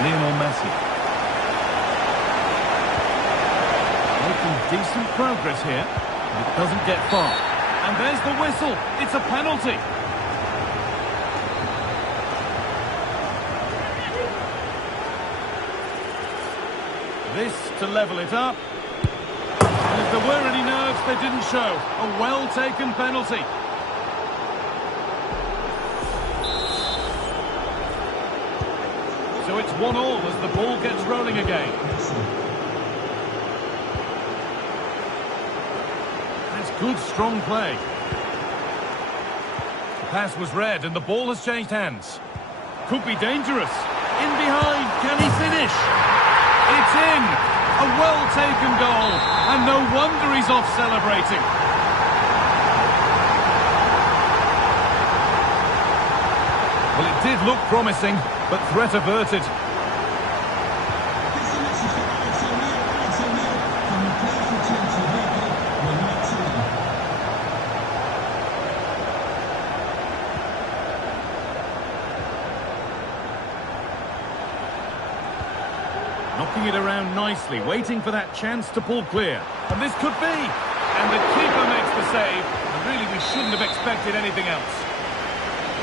Lionel Messi. Making decent progress here. But it doesn't get far. And there's the whistle. It's a penalty. This to level it up. And if there were any nerves, they didn't show. A well-taken penalty. So it's 1-1 as the ball gets rolling again. That's good, strong play. The pass was read and the ball has changed hands. Could be dangerous. In behind, can he finish? It's in! A well-taken goal, and no wonder he's off celebrating. Well, it did look promising, but threat averted. Knocking it around nicely, waiting for that chance to pull clear. And this could be. And the keeper makes the save. And really, we shouldn't have expected anything else.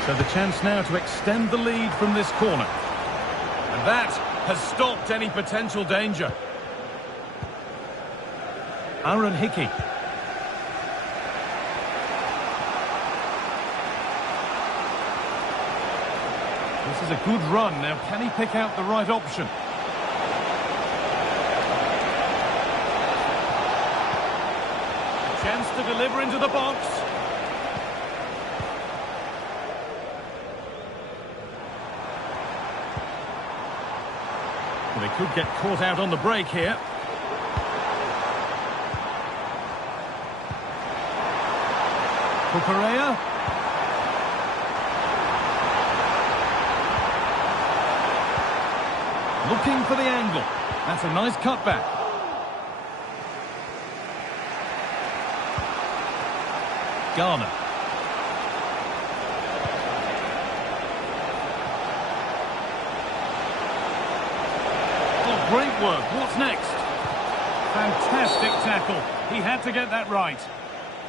So the chance now to extend the lead from this corner. And that has stopped any potential danger. Aaron Hickey. This is a good run. Now, can he pick out the right option? Chance to deliver into the box. Well, they could get caught out on the break here. Doucoure. Looking for the angle. That's a nice cutback. Garner. Oh, great work. What's next? Fantastic tackle. He had to get that right.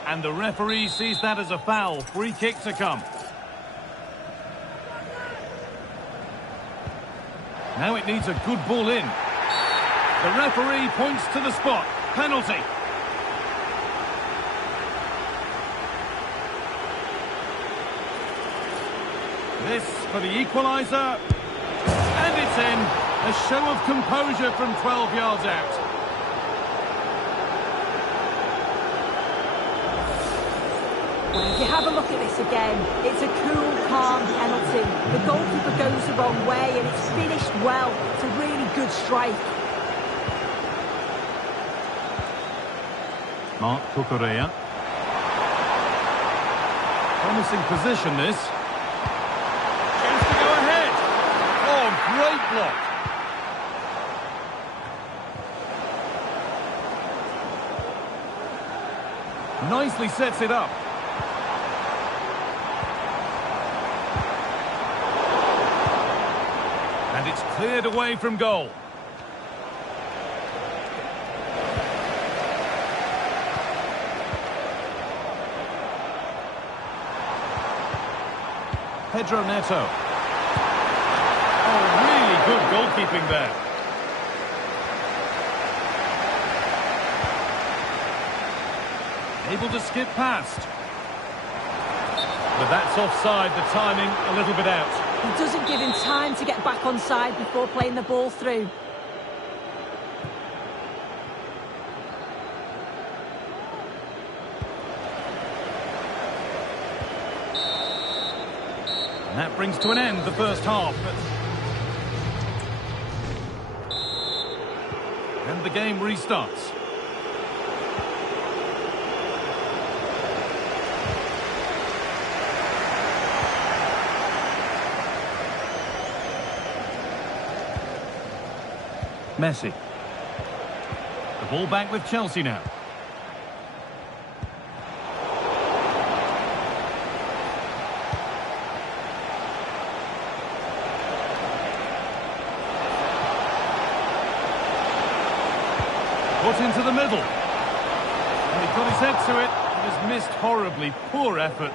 And the referee sees that as a foul. Free kick to come. Now it needs a good ball in. The referee points to the spot. Penalty. This for the equaliser. And it's in. A show of composure from 12 yards out. Well, if you have a look at this again, it's a cool, calm penalty. The goalkeeper goes the wrong way and it's finished well. It's a really good strike. Mark Doucoure. Promising position, this. Great block. Nicely sets it up. And it's cleared away from goal. Pedro Neto. Good goalkeeping there. Able to skip past. But that's offside, the timing a little bit out. He doesn't give him time to get back on side before playing the ball through. And that brings to an end the first half. And the game restarts. Messi. The ball back with Chelsea now. Put into the middle. And he got his head to it. He has missed horribly. Poor effort.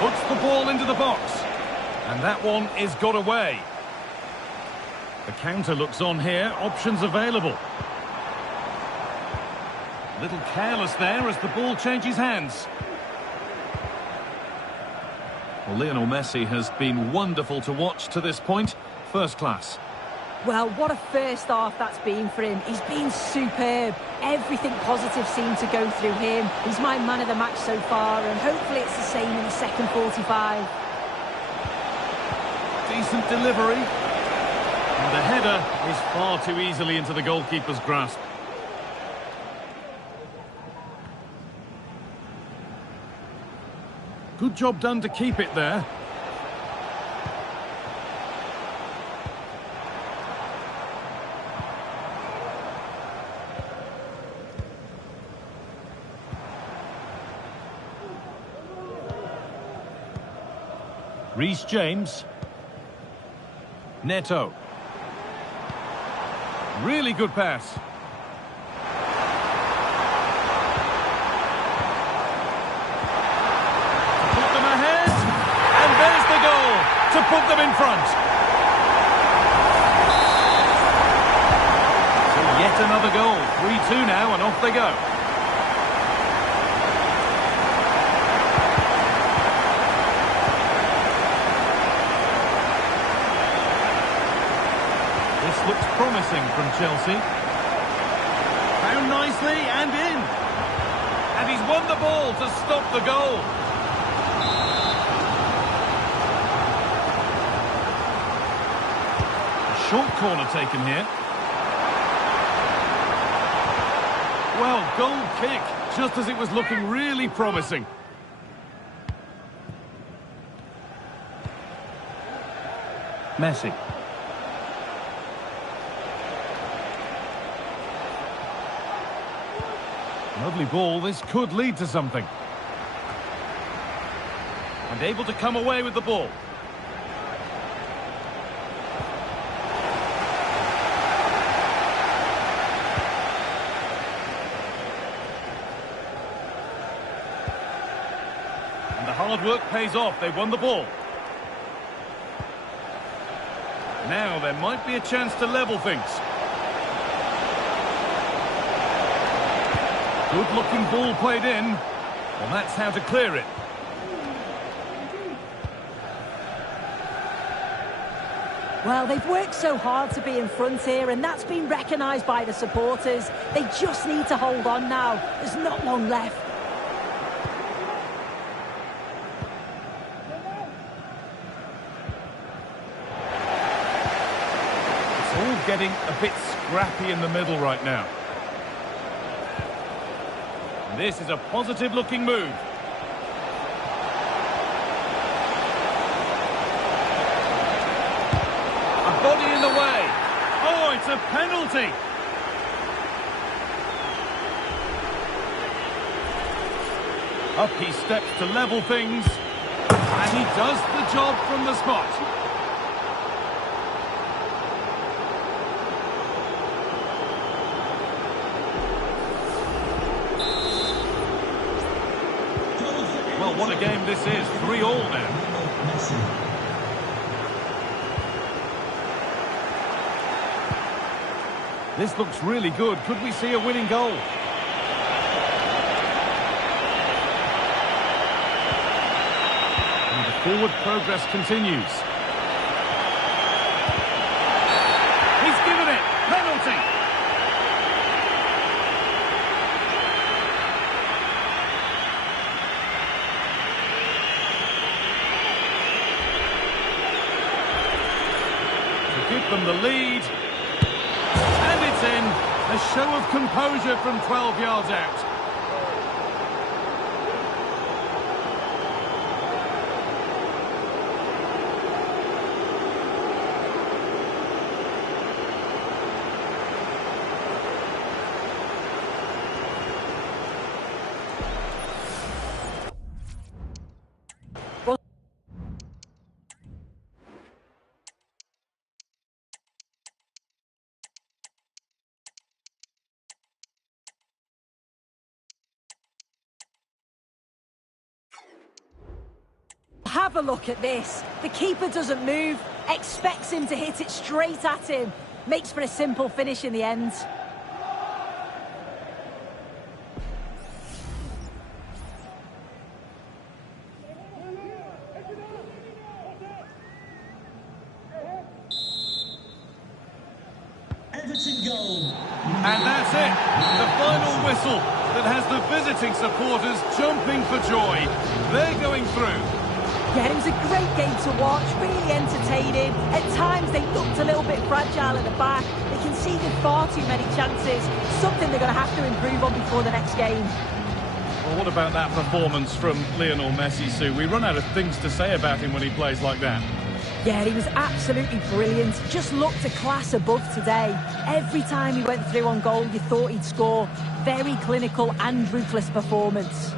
Puts the ball into the box. And that one is got away. The counter looks on here. Options available. A little careless there as the ball changes hands. Well, Lionel Messi has been wonderful to watch to this point. First class. Well, what a first half that's been for him. He's been superb. Everything positive seemed to go through him. He's my man of the match so far, and hopefully it's the same in the second 45. Decent delivery. And the header is far too easily into the goalkeeper's grasp. Good job done to keep it there. Reece James. Neto. Really good pass. Put them ahead. And there's the goal to put them in front. So yet another goal. 3-2 now and off they go. Looks promising from Chelsea. Found nicely and in. And he's won the ball to stop the goal. A short corner taken here. Well, goal kick, just as it was looking really promising. Messi. Lovely ball, this could lead to something. And able to come away with the ball. And the hard work pays off, they won the ball. Now there might be a chance to level things. Good-looking ball played in. Well, that's how to clear it. Well, they've worked so hard to be in front here, and that's been recognised by the supporters. They just need to hold on now. There's not long left. It's all getting a bit scrappy in the middle right now. This is a positive-looking move. A body in the way. Oh, it's a penalty. Up he steps to level things. And he does the job from the spot. Well, what a game this is. 3-3 now. This looks really good. Could we see a winning goal? And the forward progress continues. He's given it. Penalty. Give them the lead, and it's in. A show of composure from 12 yards out. have a look at this. The keeper doesn't move, expects him to hit it straight at him. Makes for a simple finish in the end. Everton goal. And that's it. The final whistle that has the visiting supporters jumping for joy. They're going through. Yeah, it was a great game to watch, really entertaining. At times they looked a little bit fragile at the back. They conceded far too many chances. Something they're going to have to improve on before the next game. Well, what about that performance from Lionel Messi, Sue? We run out of things to say about him when he plays like that. Yeah, he was absolutely brilliant. Just looked a class above today. Every time he went through on goal, you thought he'd score. Very clinical and ruthless performance.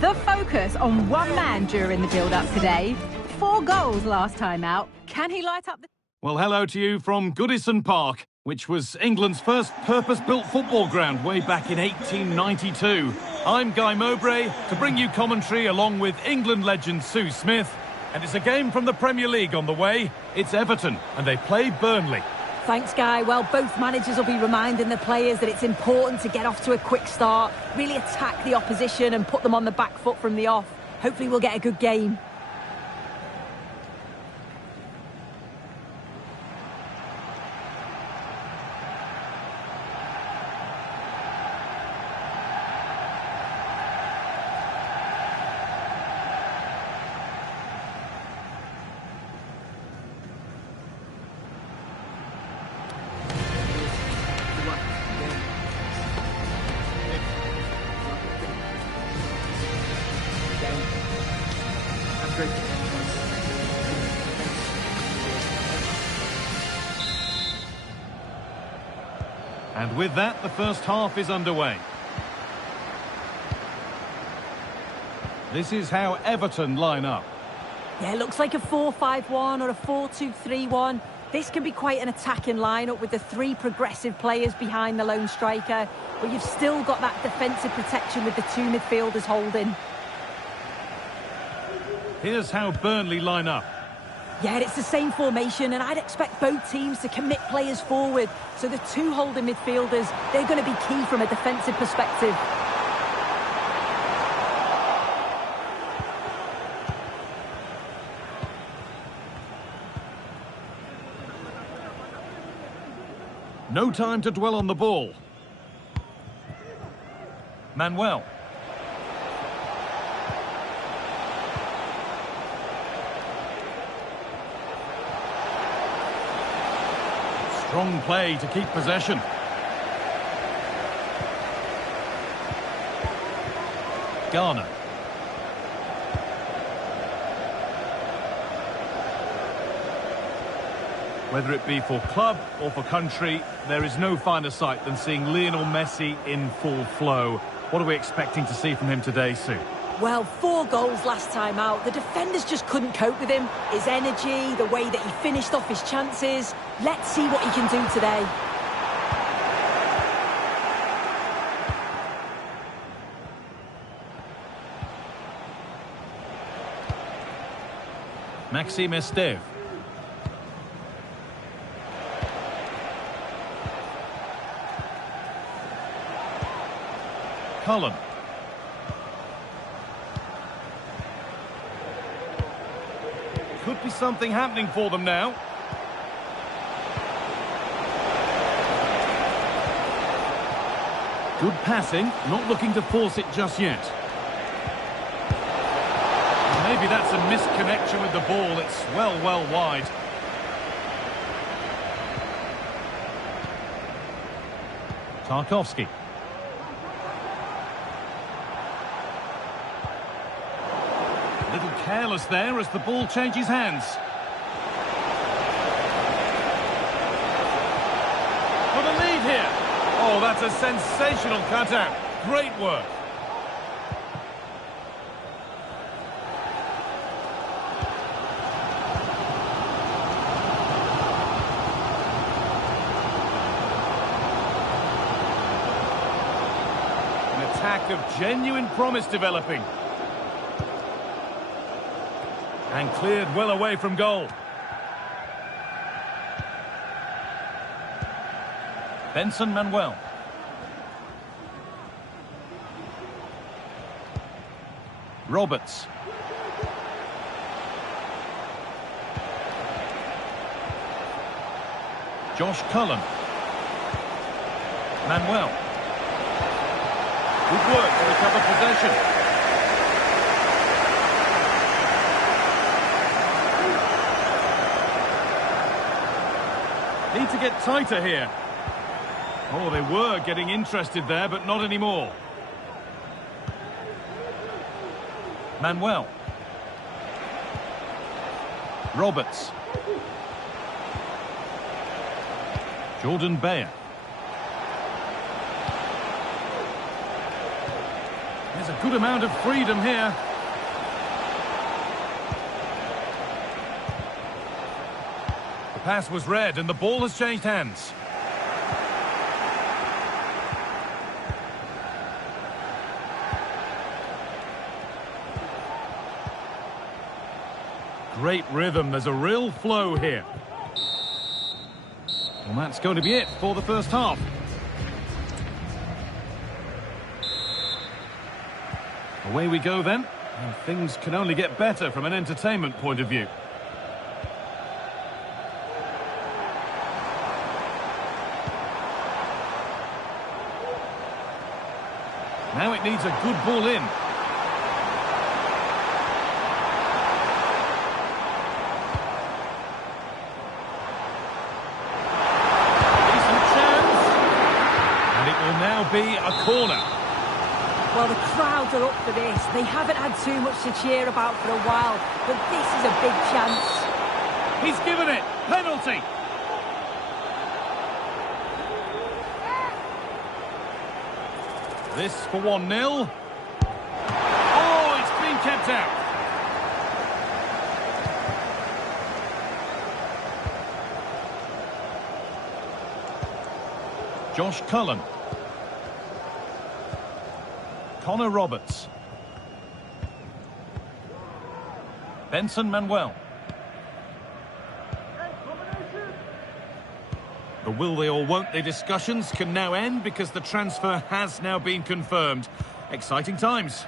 The focus on one man during the build-up today. 4 goals last time out. Can he light up the... Well, hello to you from Goodison Park, which was England's first purpose-built football ground way back in 1892. I'm Guy Mowbray to bring you commentary along with England legend Sue Smith. And it's a game from the Premier League on the way. It's Everton, and they play Burnley. Thanks, Guy. Well, both managers will be reminding the players that it's important to get off to a quick start, really attack the opposition and put them on the back foot from the off. Hopefully we'll get a good game. And with that, the first half is underway. This is how Everton line up. Yeah, it looks like a 4-5-1 or a 4-2-3-1. This can be quite an attacking lineup with the 3 progressive players behind the lone striker, but you've still got that defensive protection with the 2 midfielders holding. Here's how Burnley line up. Yeah, it's the same formation, and I'd expect both teams to commit players forward. So the 2 holding midfielders, they're going to be key from a defensive perspective. No time to dwell on the ball. Manuel. Strong play to keep possession. Garner. Whether it be for club or for country, there is no finer sight than seeing Lionel Messi in full flow. What are we expecting to see from him today, Sue? Well, 4 goals last time out. The defenders just couldn't cope with him. His energy, the way that he finished off his chances. Let's see what he can do today. Maxime Esteve. Cullen. Could be something happening for them now. Good passing, not looking to force it just yet. Maybe that's a misconnection with the ball. It's well wide. Tarkowski. A little careless there as the ball changes hands. For the lead here. Oh, that's a sensational cutout. Great work. Of genuine promise developing. And cleared well away from goal. Benson Manuel. Roberts. Josh Cullen. Manuel. Good work to recover possession. Need to get tighter here. Oh, they were getting interested there, but not anymore. Manuel. Roberts. Jordan Bayer. There's a good amount of freedom here. The pass was read and the ball has changed hands. Great rhythm, there's a real flow here. Well, that's going to be it for the first half. Away we go then, and things can only get better from an entertainment point of view. Now it needs a good ball in. Decent chance. And it will now be a corner. Well, the crowds are up for this. They haven't had too much to cheer about for a while, but this is a big chance. He's given it. Penalty. This for 1-0. Oh, it's been kept out. Josh Cullen. Connor Roberts. Benson Manuel. The will they or won't they discussions can now end because the transfer has now been confirmed. Exciting times.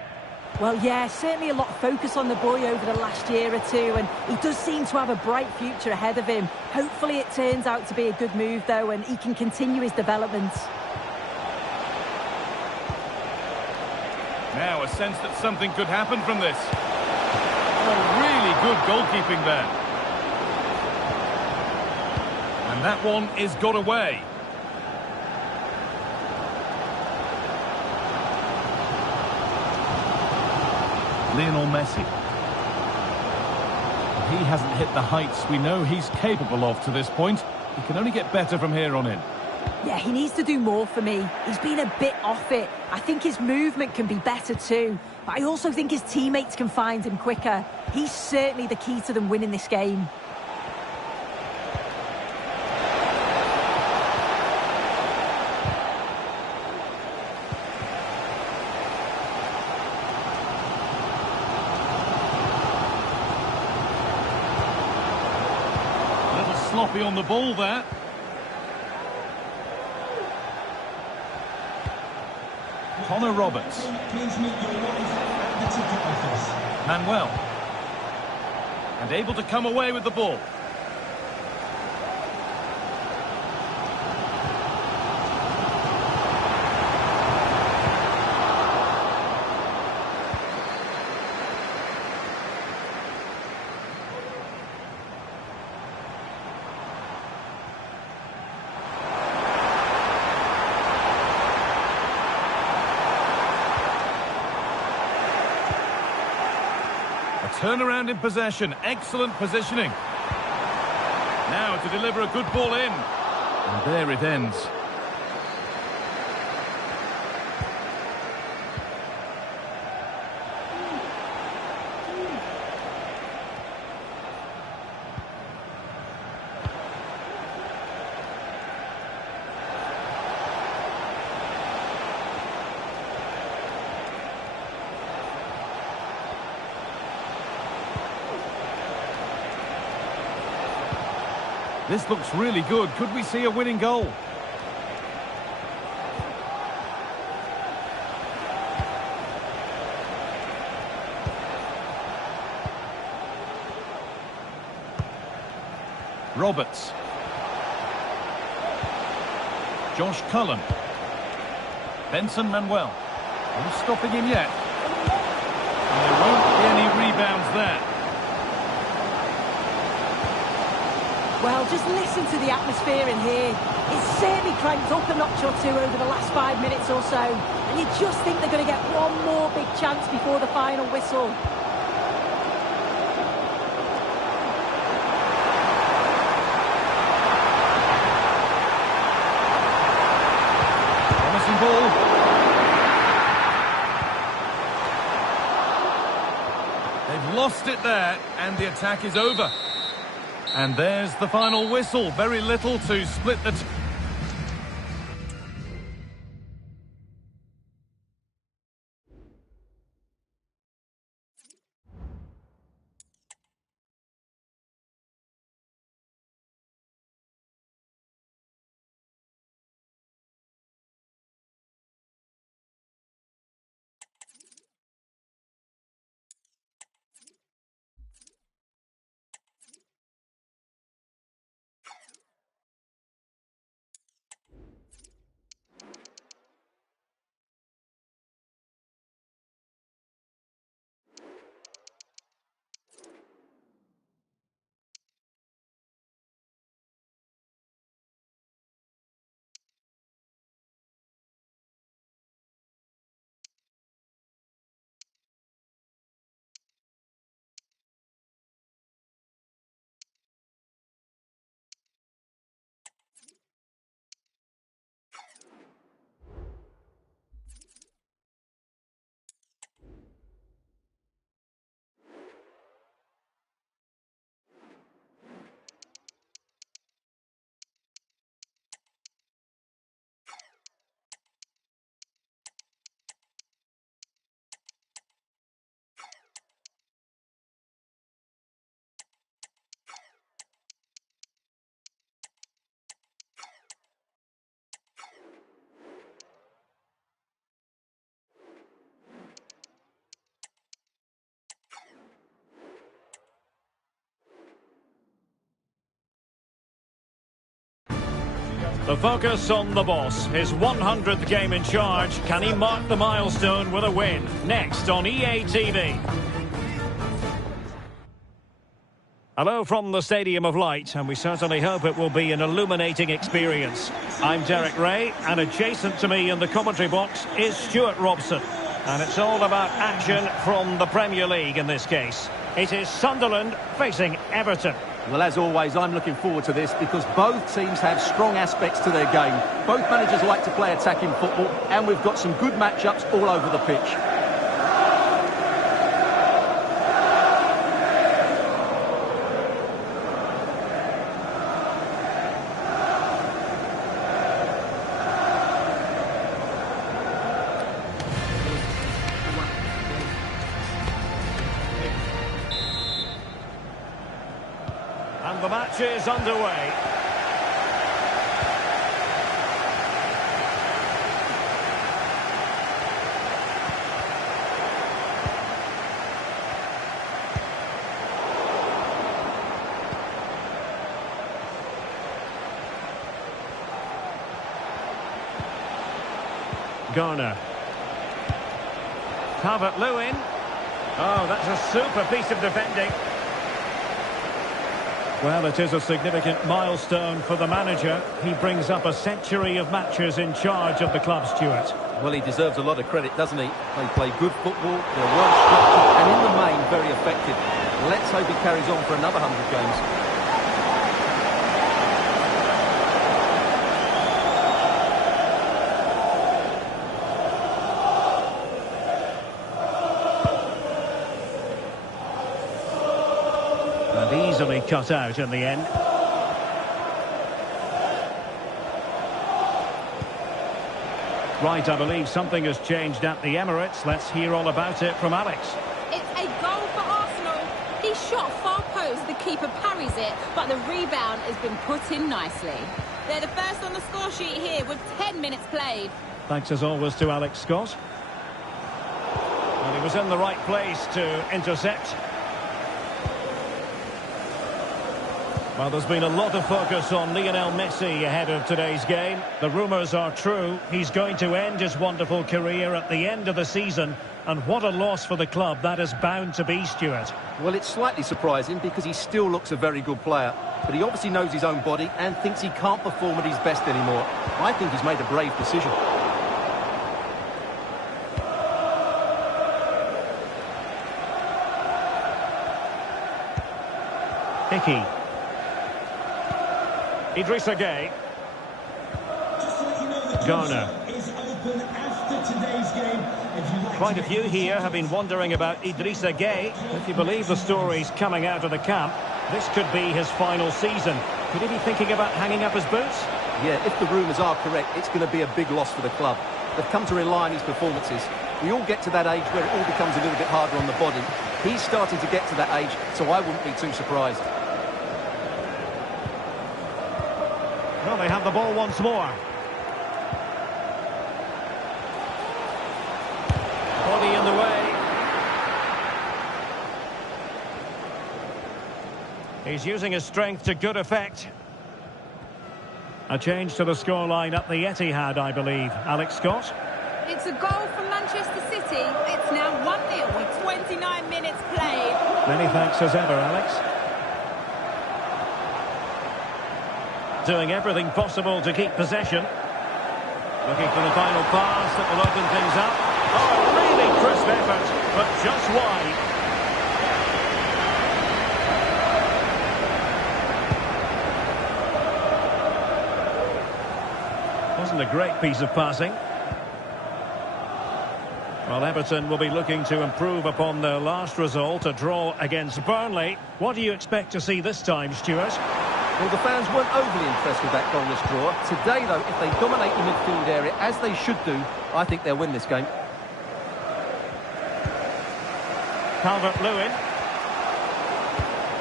Well, yeah, certainly a lot of focus on the boy over the last year or two, and he does seem to have a bright future ahead of him. Hopefully it turns out to be a good move, though, and he can continue his development. Now a sense that something could happen from this. Oh, really good goalkeeping there. And that one is got away. Lionel Messi. He hasn't hit the heights we know he's capable of to this point. He can only get better from here on in. Yeah, he needs to do more for me. He's been a bit off it. I think his movement can be better too. But I also think his teammates can find him quicker. He's certainly the key to them winning this game. A little sloppy on the ball there. Connor Roberts. Please meet your wife at the ticket office. Manuel. And able to come away with the ball. Turnaround in possession, excellent positioning. Now to deliver a good ball in. And there it ends. This looks really good. Could we see a winning goal? Roberts. Josh Cullen. Benson Manuel. Who's stopping him yet? And there won't be any rebounds there. Well, just listen to the atmosphere in here. It's certainly cranked up a notch or two over the last 5 minutes or so. And you just think they're going to get one more big chance before the final whistle. Promising ball. They've lost it there, and the attack is over. And there's the final whistle. Very little to split the... The focus on the boss, his 100th game in charge. Can he mark the milestone with a win? Next on EA TV. Hello from the Stadium of Light, and we certainly hope it will be an illuminating experience. I'm Derek Ray, and adjacent to me in the commentary box is Stuart Robson. And it's all about action from the Premier League in this case. It is Sunderland facing Everton. Well, as always, I'm looking forward to this because both teams have strong aspects to their game. Both managers like to play attacking football, and we've got some good matchups all over the pitch. And the match is underway. Garner. Calvert-Lewin. Oh, that's a super piece of defending. Well, it is a significant milestone for the manager. He brings up a century of matches in charge of the club, Stuart. Well, he deserves a lot of credit, doesn't he? They play good football, they're well structured, and in the main, very effective. Let's hope he carries on for another 100 games. Easily cut out in the end. Right, I believe something has changed at the Emirates. Let's hear all about it from Alex. It's a goal for Arsenal. He shot far post, the keeper parries it, but the rebound has been put in nicely. They're the first on the score sheet here with 10 minutes played. Thanks as always to Alex Scott. And he was in the right place to intercept. Well, there's been a lot of focus on Lionel Messi ahead of today's game. The rumours are true. He's going to end his wonderful career at the end of the season. And what a loss for the club that is bound to be, Stuart. Well, it's slightly surprising because he still looks a very good player. But he obviously knows his own body and thinks he can't perform at his best anymore. I think he's made a brave decision. Hickey. Idrissa Gueye. Garner. Quite a few here have been wondering about Idrissa Gueye. If you believe the stories coming out of the camp, this could be his final season. Could he be thinking about hanging up his boots? Yeah, if the rumours are correct, it's going to be a big loss for the club. They've come to rely on his performances. We all get to that age where it all becomes a little bit harder on the body. He's starting to get to that age, so I wouldn't be too surprised. Well, they have the ball once more. Body in the way. He's using his strength to good effect. A change to the scoreline at the Etihad, I believe. Alex Scott. It's a goal for Manchester City. It's now 1-0 with 29 minutes played. Many thanks as ever, Alex. Doing everything possible to keep possession. Looking for the final pass that will open things up. Oh, a really crisp effort, but just wide. Wasn't a great piece of passing. Well, Everton will be looking to improve upon their last result, a draw against Burnley. What do you expect to see this time, Stuart? Well, the fans weren't overly impressed with that goalless draw. Today, though, if they dominate the midfield area, as they should do, I think they'll win this game. Calvert-Lewin.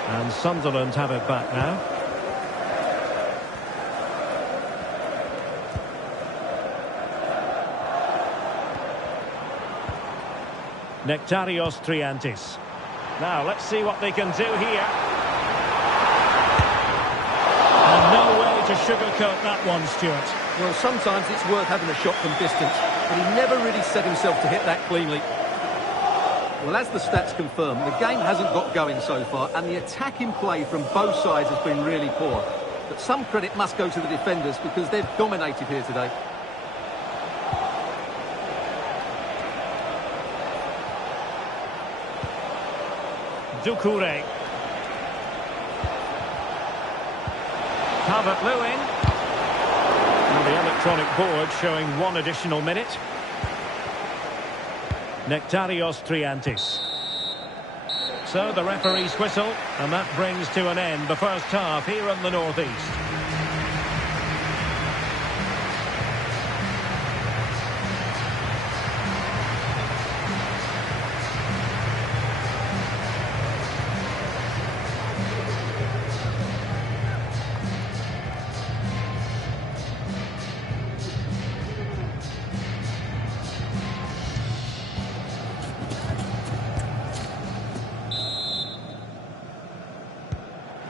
And Sunderland have it back now. Nectarios Triantis. Now, let's see what they can do here. And no way to sugarcoat that one, Stuart. Well, sometimes it's worth having a shot from distance, but he never really set himself to hit that cleanly. Well, as the stats confirm, the game hasn't got going so far, and the attacking play from both sides has been really poor. But some credit must go to the defenders because they've dominated here today. Doucoure. Calvert-Lewin. And the electronic board showing one additional minute. Nectarios Triantis. So the referee's whistle, and that brings to an end the first half here in the northeast.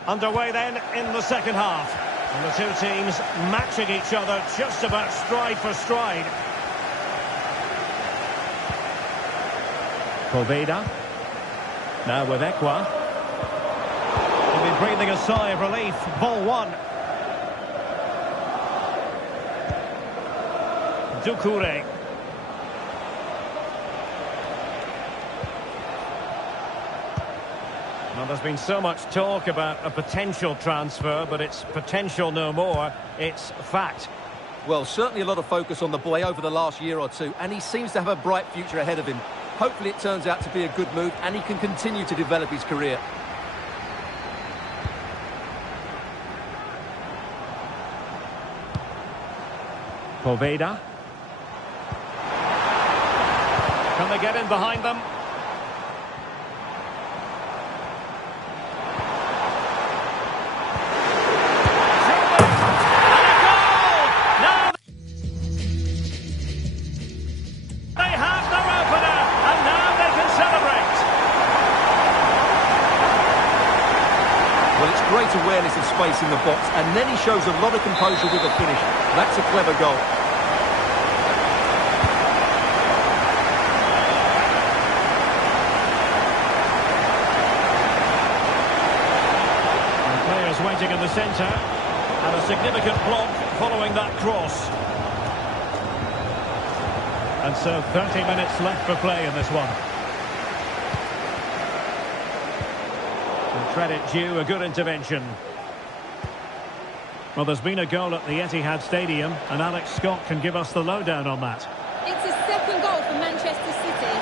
Underway then in the second half. And the two teams matching each other just about stride for stride. Poveda. Now with Ekwa. He'll be breathing a sigh of relief. Ball one. Doucoure. Well, there's been so much talk about a potential transfer, but it's potential no more. It's fact. Well, certainly a lot of focus on the boy over the last year or two, and he seems to have a bright future ahead of him. Hopefully it turns out to be a good move, and he can continue to develop his career. Poveda. Can they get in behind them? Great awareness of space in the box, and then he shows a lot of composure with a finish. That's a clever goal. And players waiting in the centre, and a significant block following that cross. And so 30 minutes left for play in this one. Credit due, a good intervention. Well, there's been a goal at the Etihad Stadium, and Alex Scott can give us the lowdown on that. It's a second goal for Manchester City.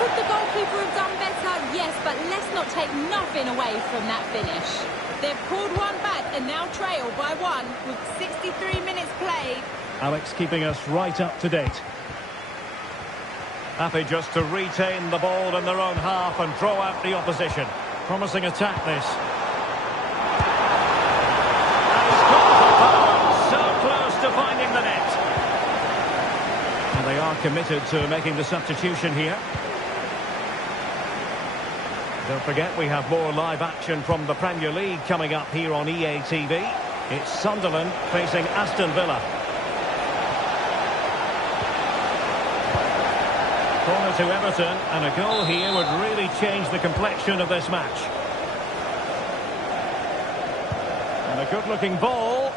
Could the goalkeeper have done better? Yes, but let's not take nothing away from that finish. They've pulled one back and now trail by one with 63 minutes played. Alex keeping us right up to date. Happy just to retain the ball in their own half and draw out the opposition. Promising attack, this. And he's gone for power. So close to finding the net. And they are committed to making the substitution here. Don't forget, we have more live action from the Premier League coming up here on EA TV. It's Sunderland facing Aston Villa. Corner to Everton, and a goal here would really change the complexion of this match. And a good-looking ball.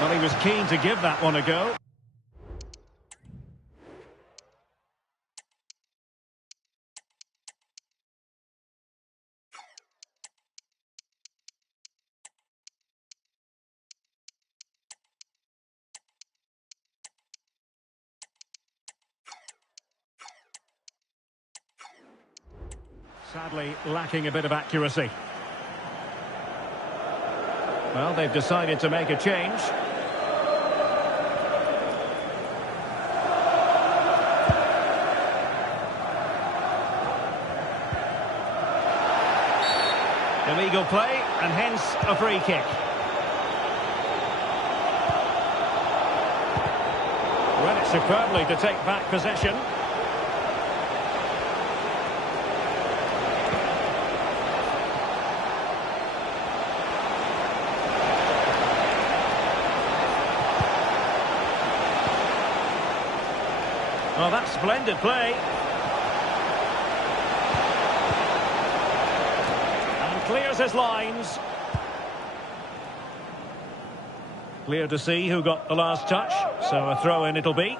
Well, he was keen to give that one a go. Sadly, lacking a bit of accuracy. Well, they've decided to make a change. Illegal play, and hence a free kick. Read it superbly to take back possession. Well, that's splendid play. And clears his lines. Clear to see who got the last touch, so a throw-in it'll be.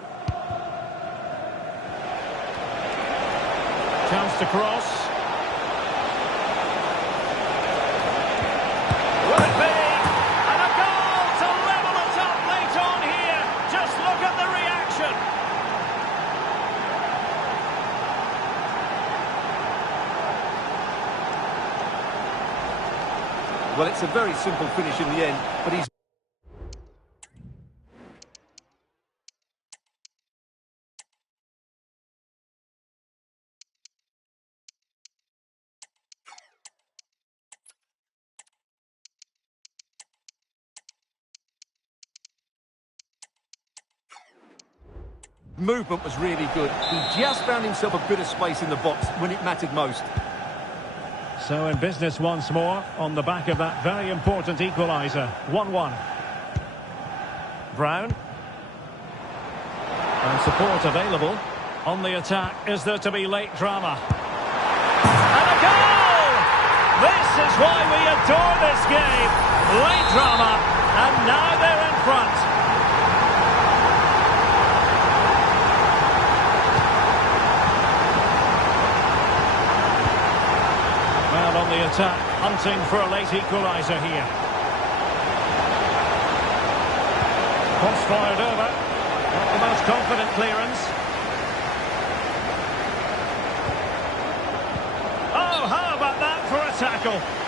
Chance to cross. Will it be? And a goal to level it up late on here. Just look at the reaction. Well, it's a very simple finish in the end, but he's... Movement was really good. He just found himself a bit of space in the box when it mattered most. So in business once more on the back of that very important equaliser. 1-1. Brown. And support available. On the attack, is there to be late drama? And a goal! This is why we adore this game. Late drama, and now they're in front. Well, on the attack, hunting for a late equaliser here. Cross fired over. Not the most confident clearance. Oh, how about that for a tackle?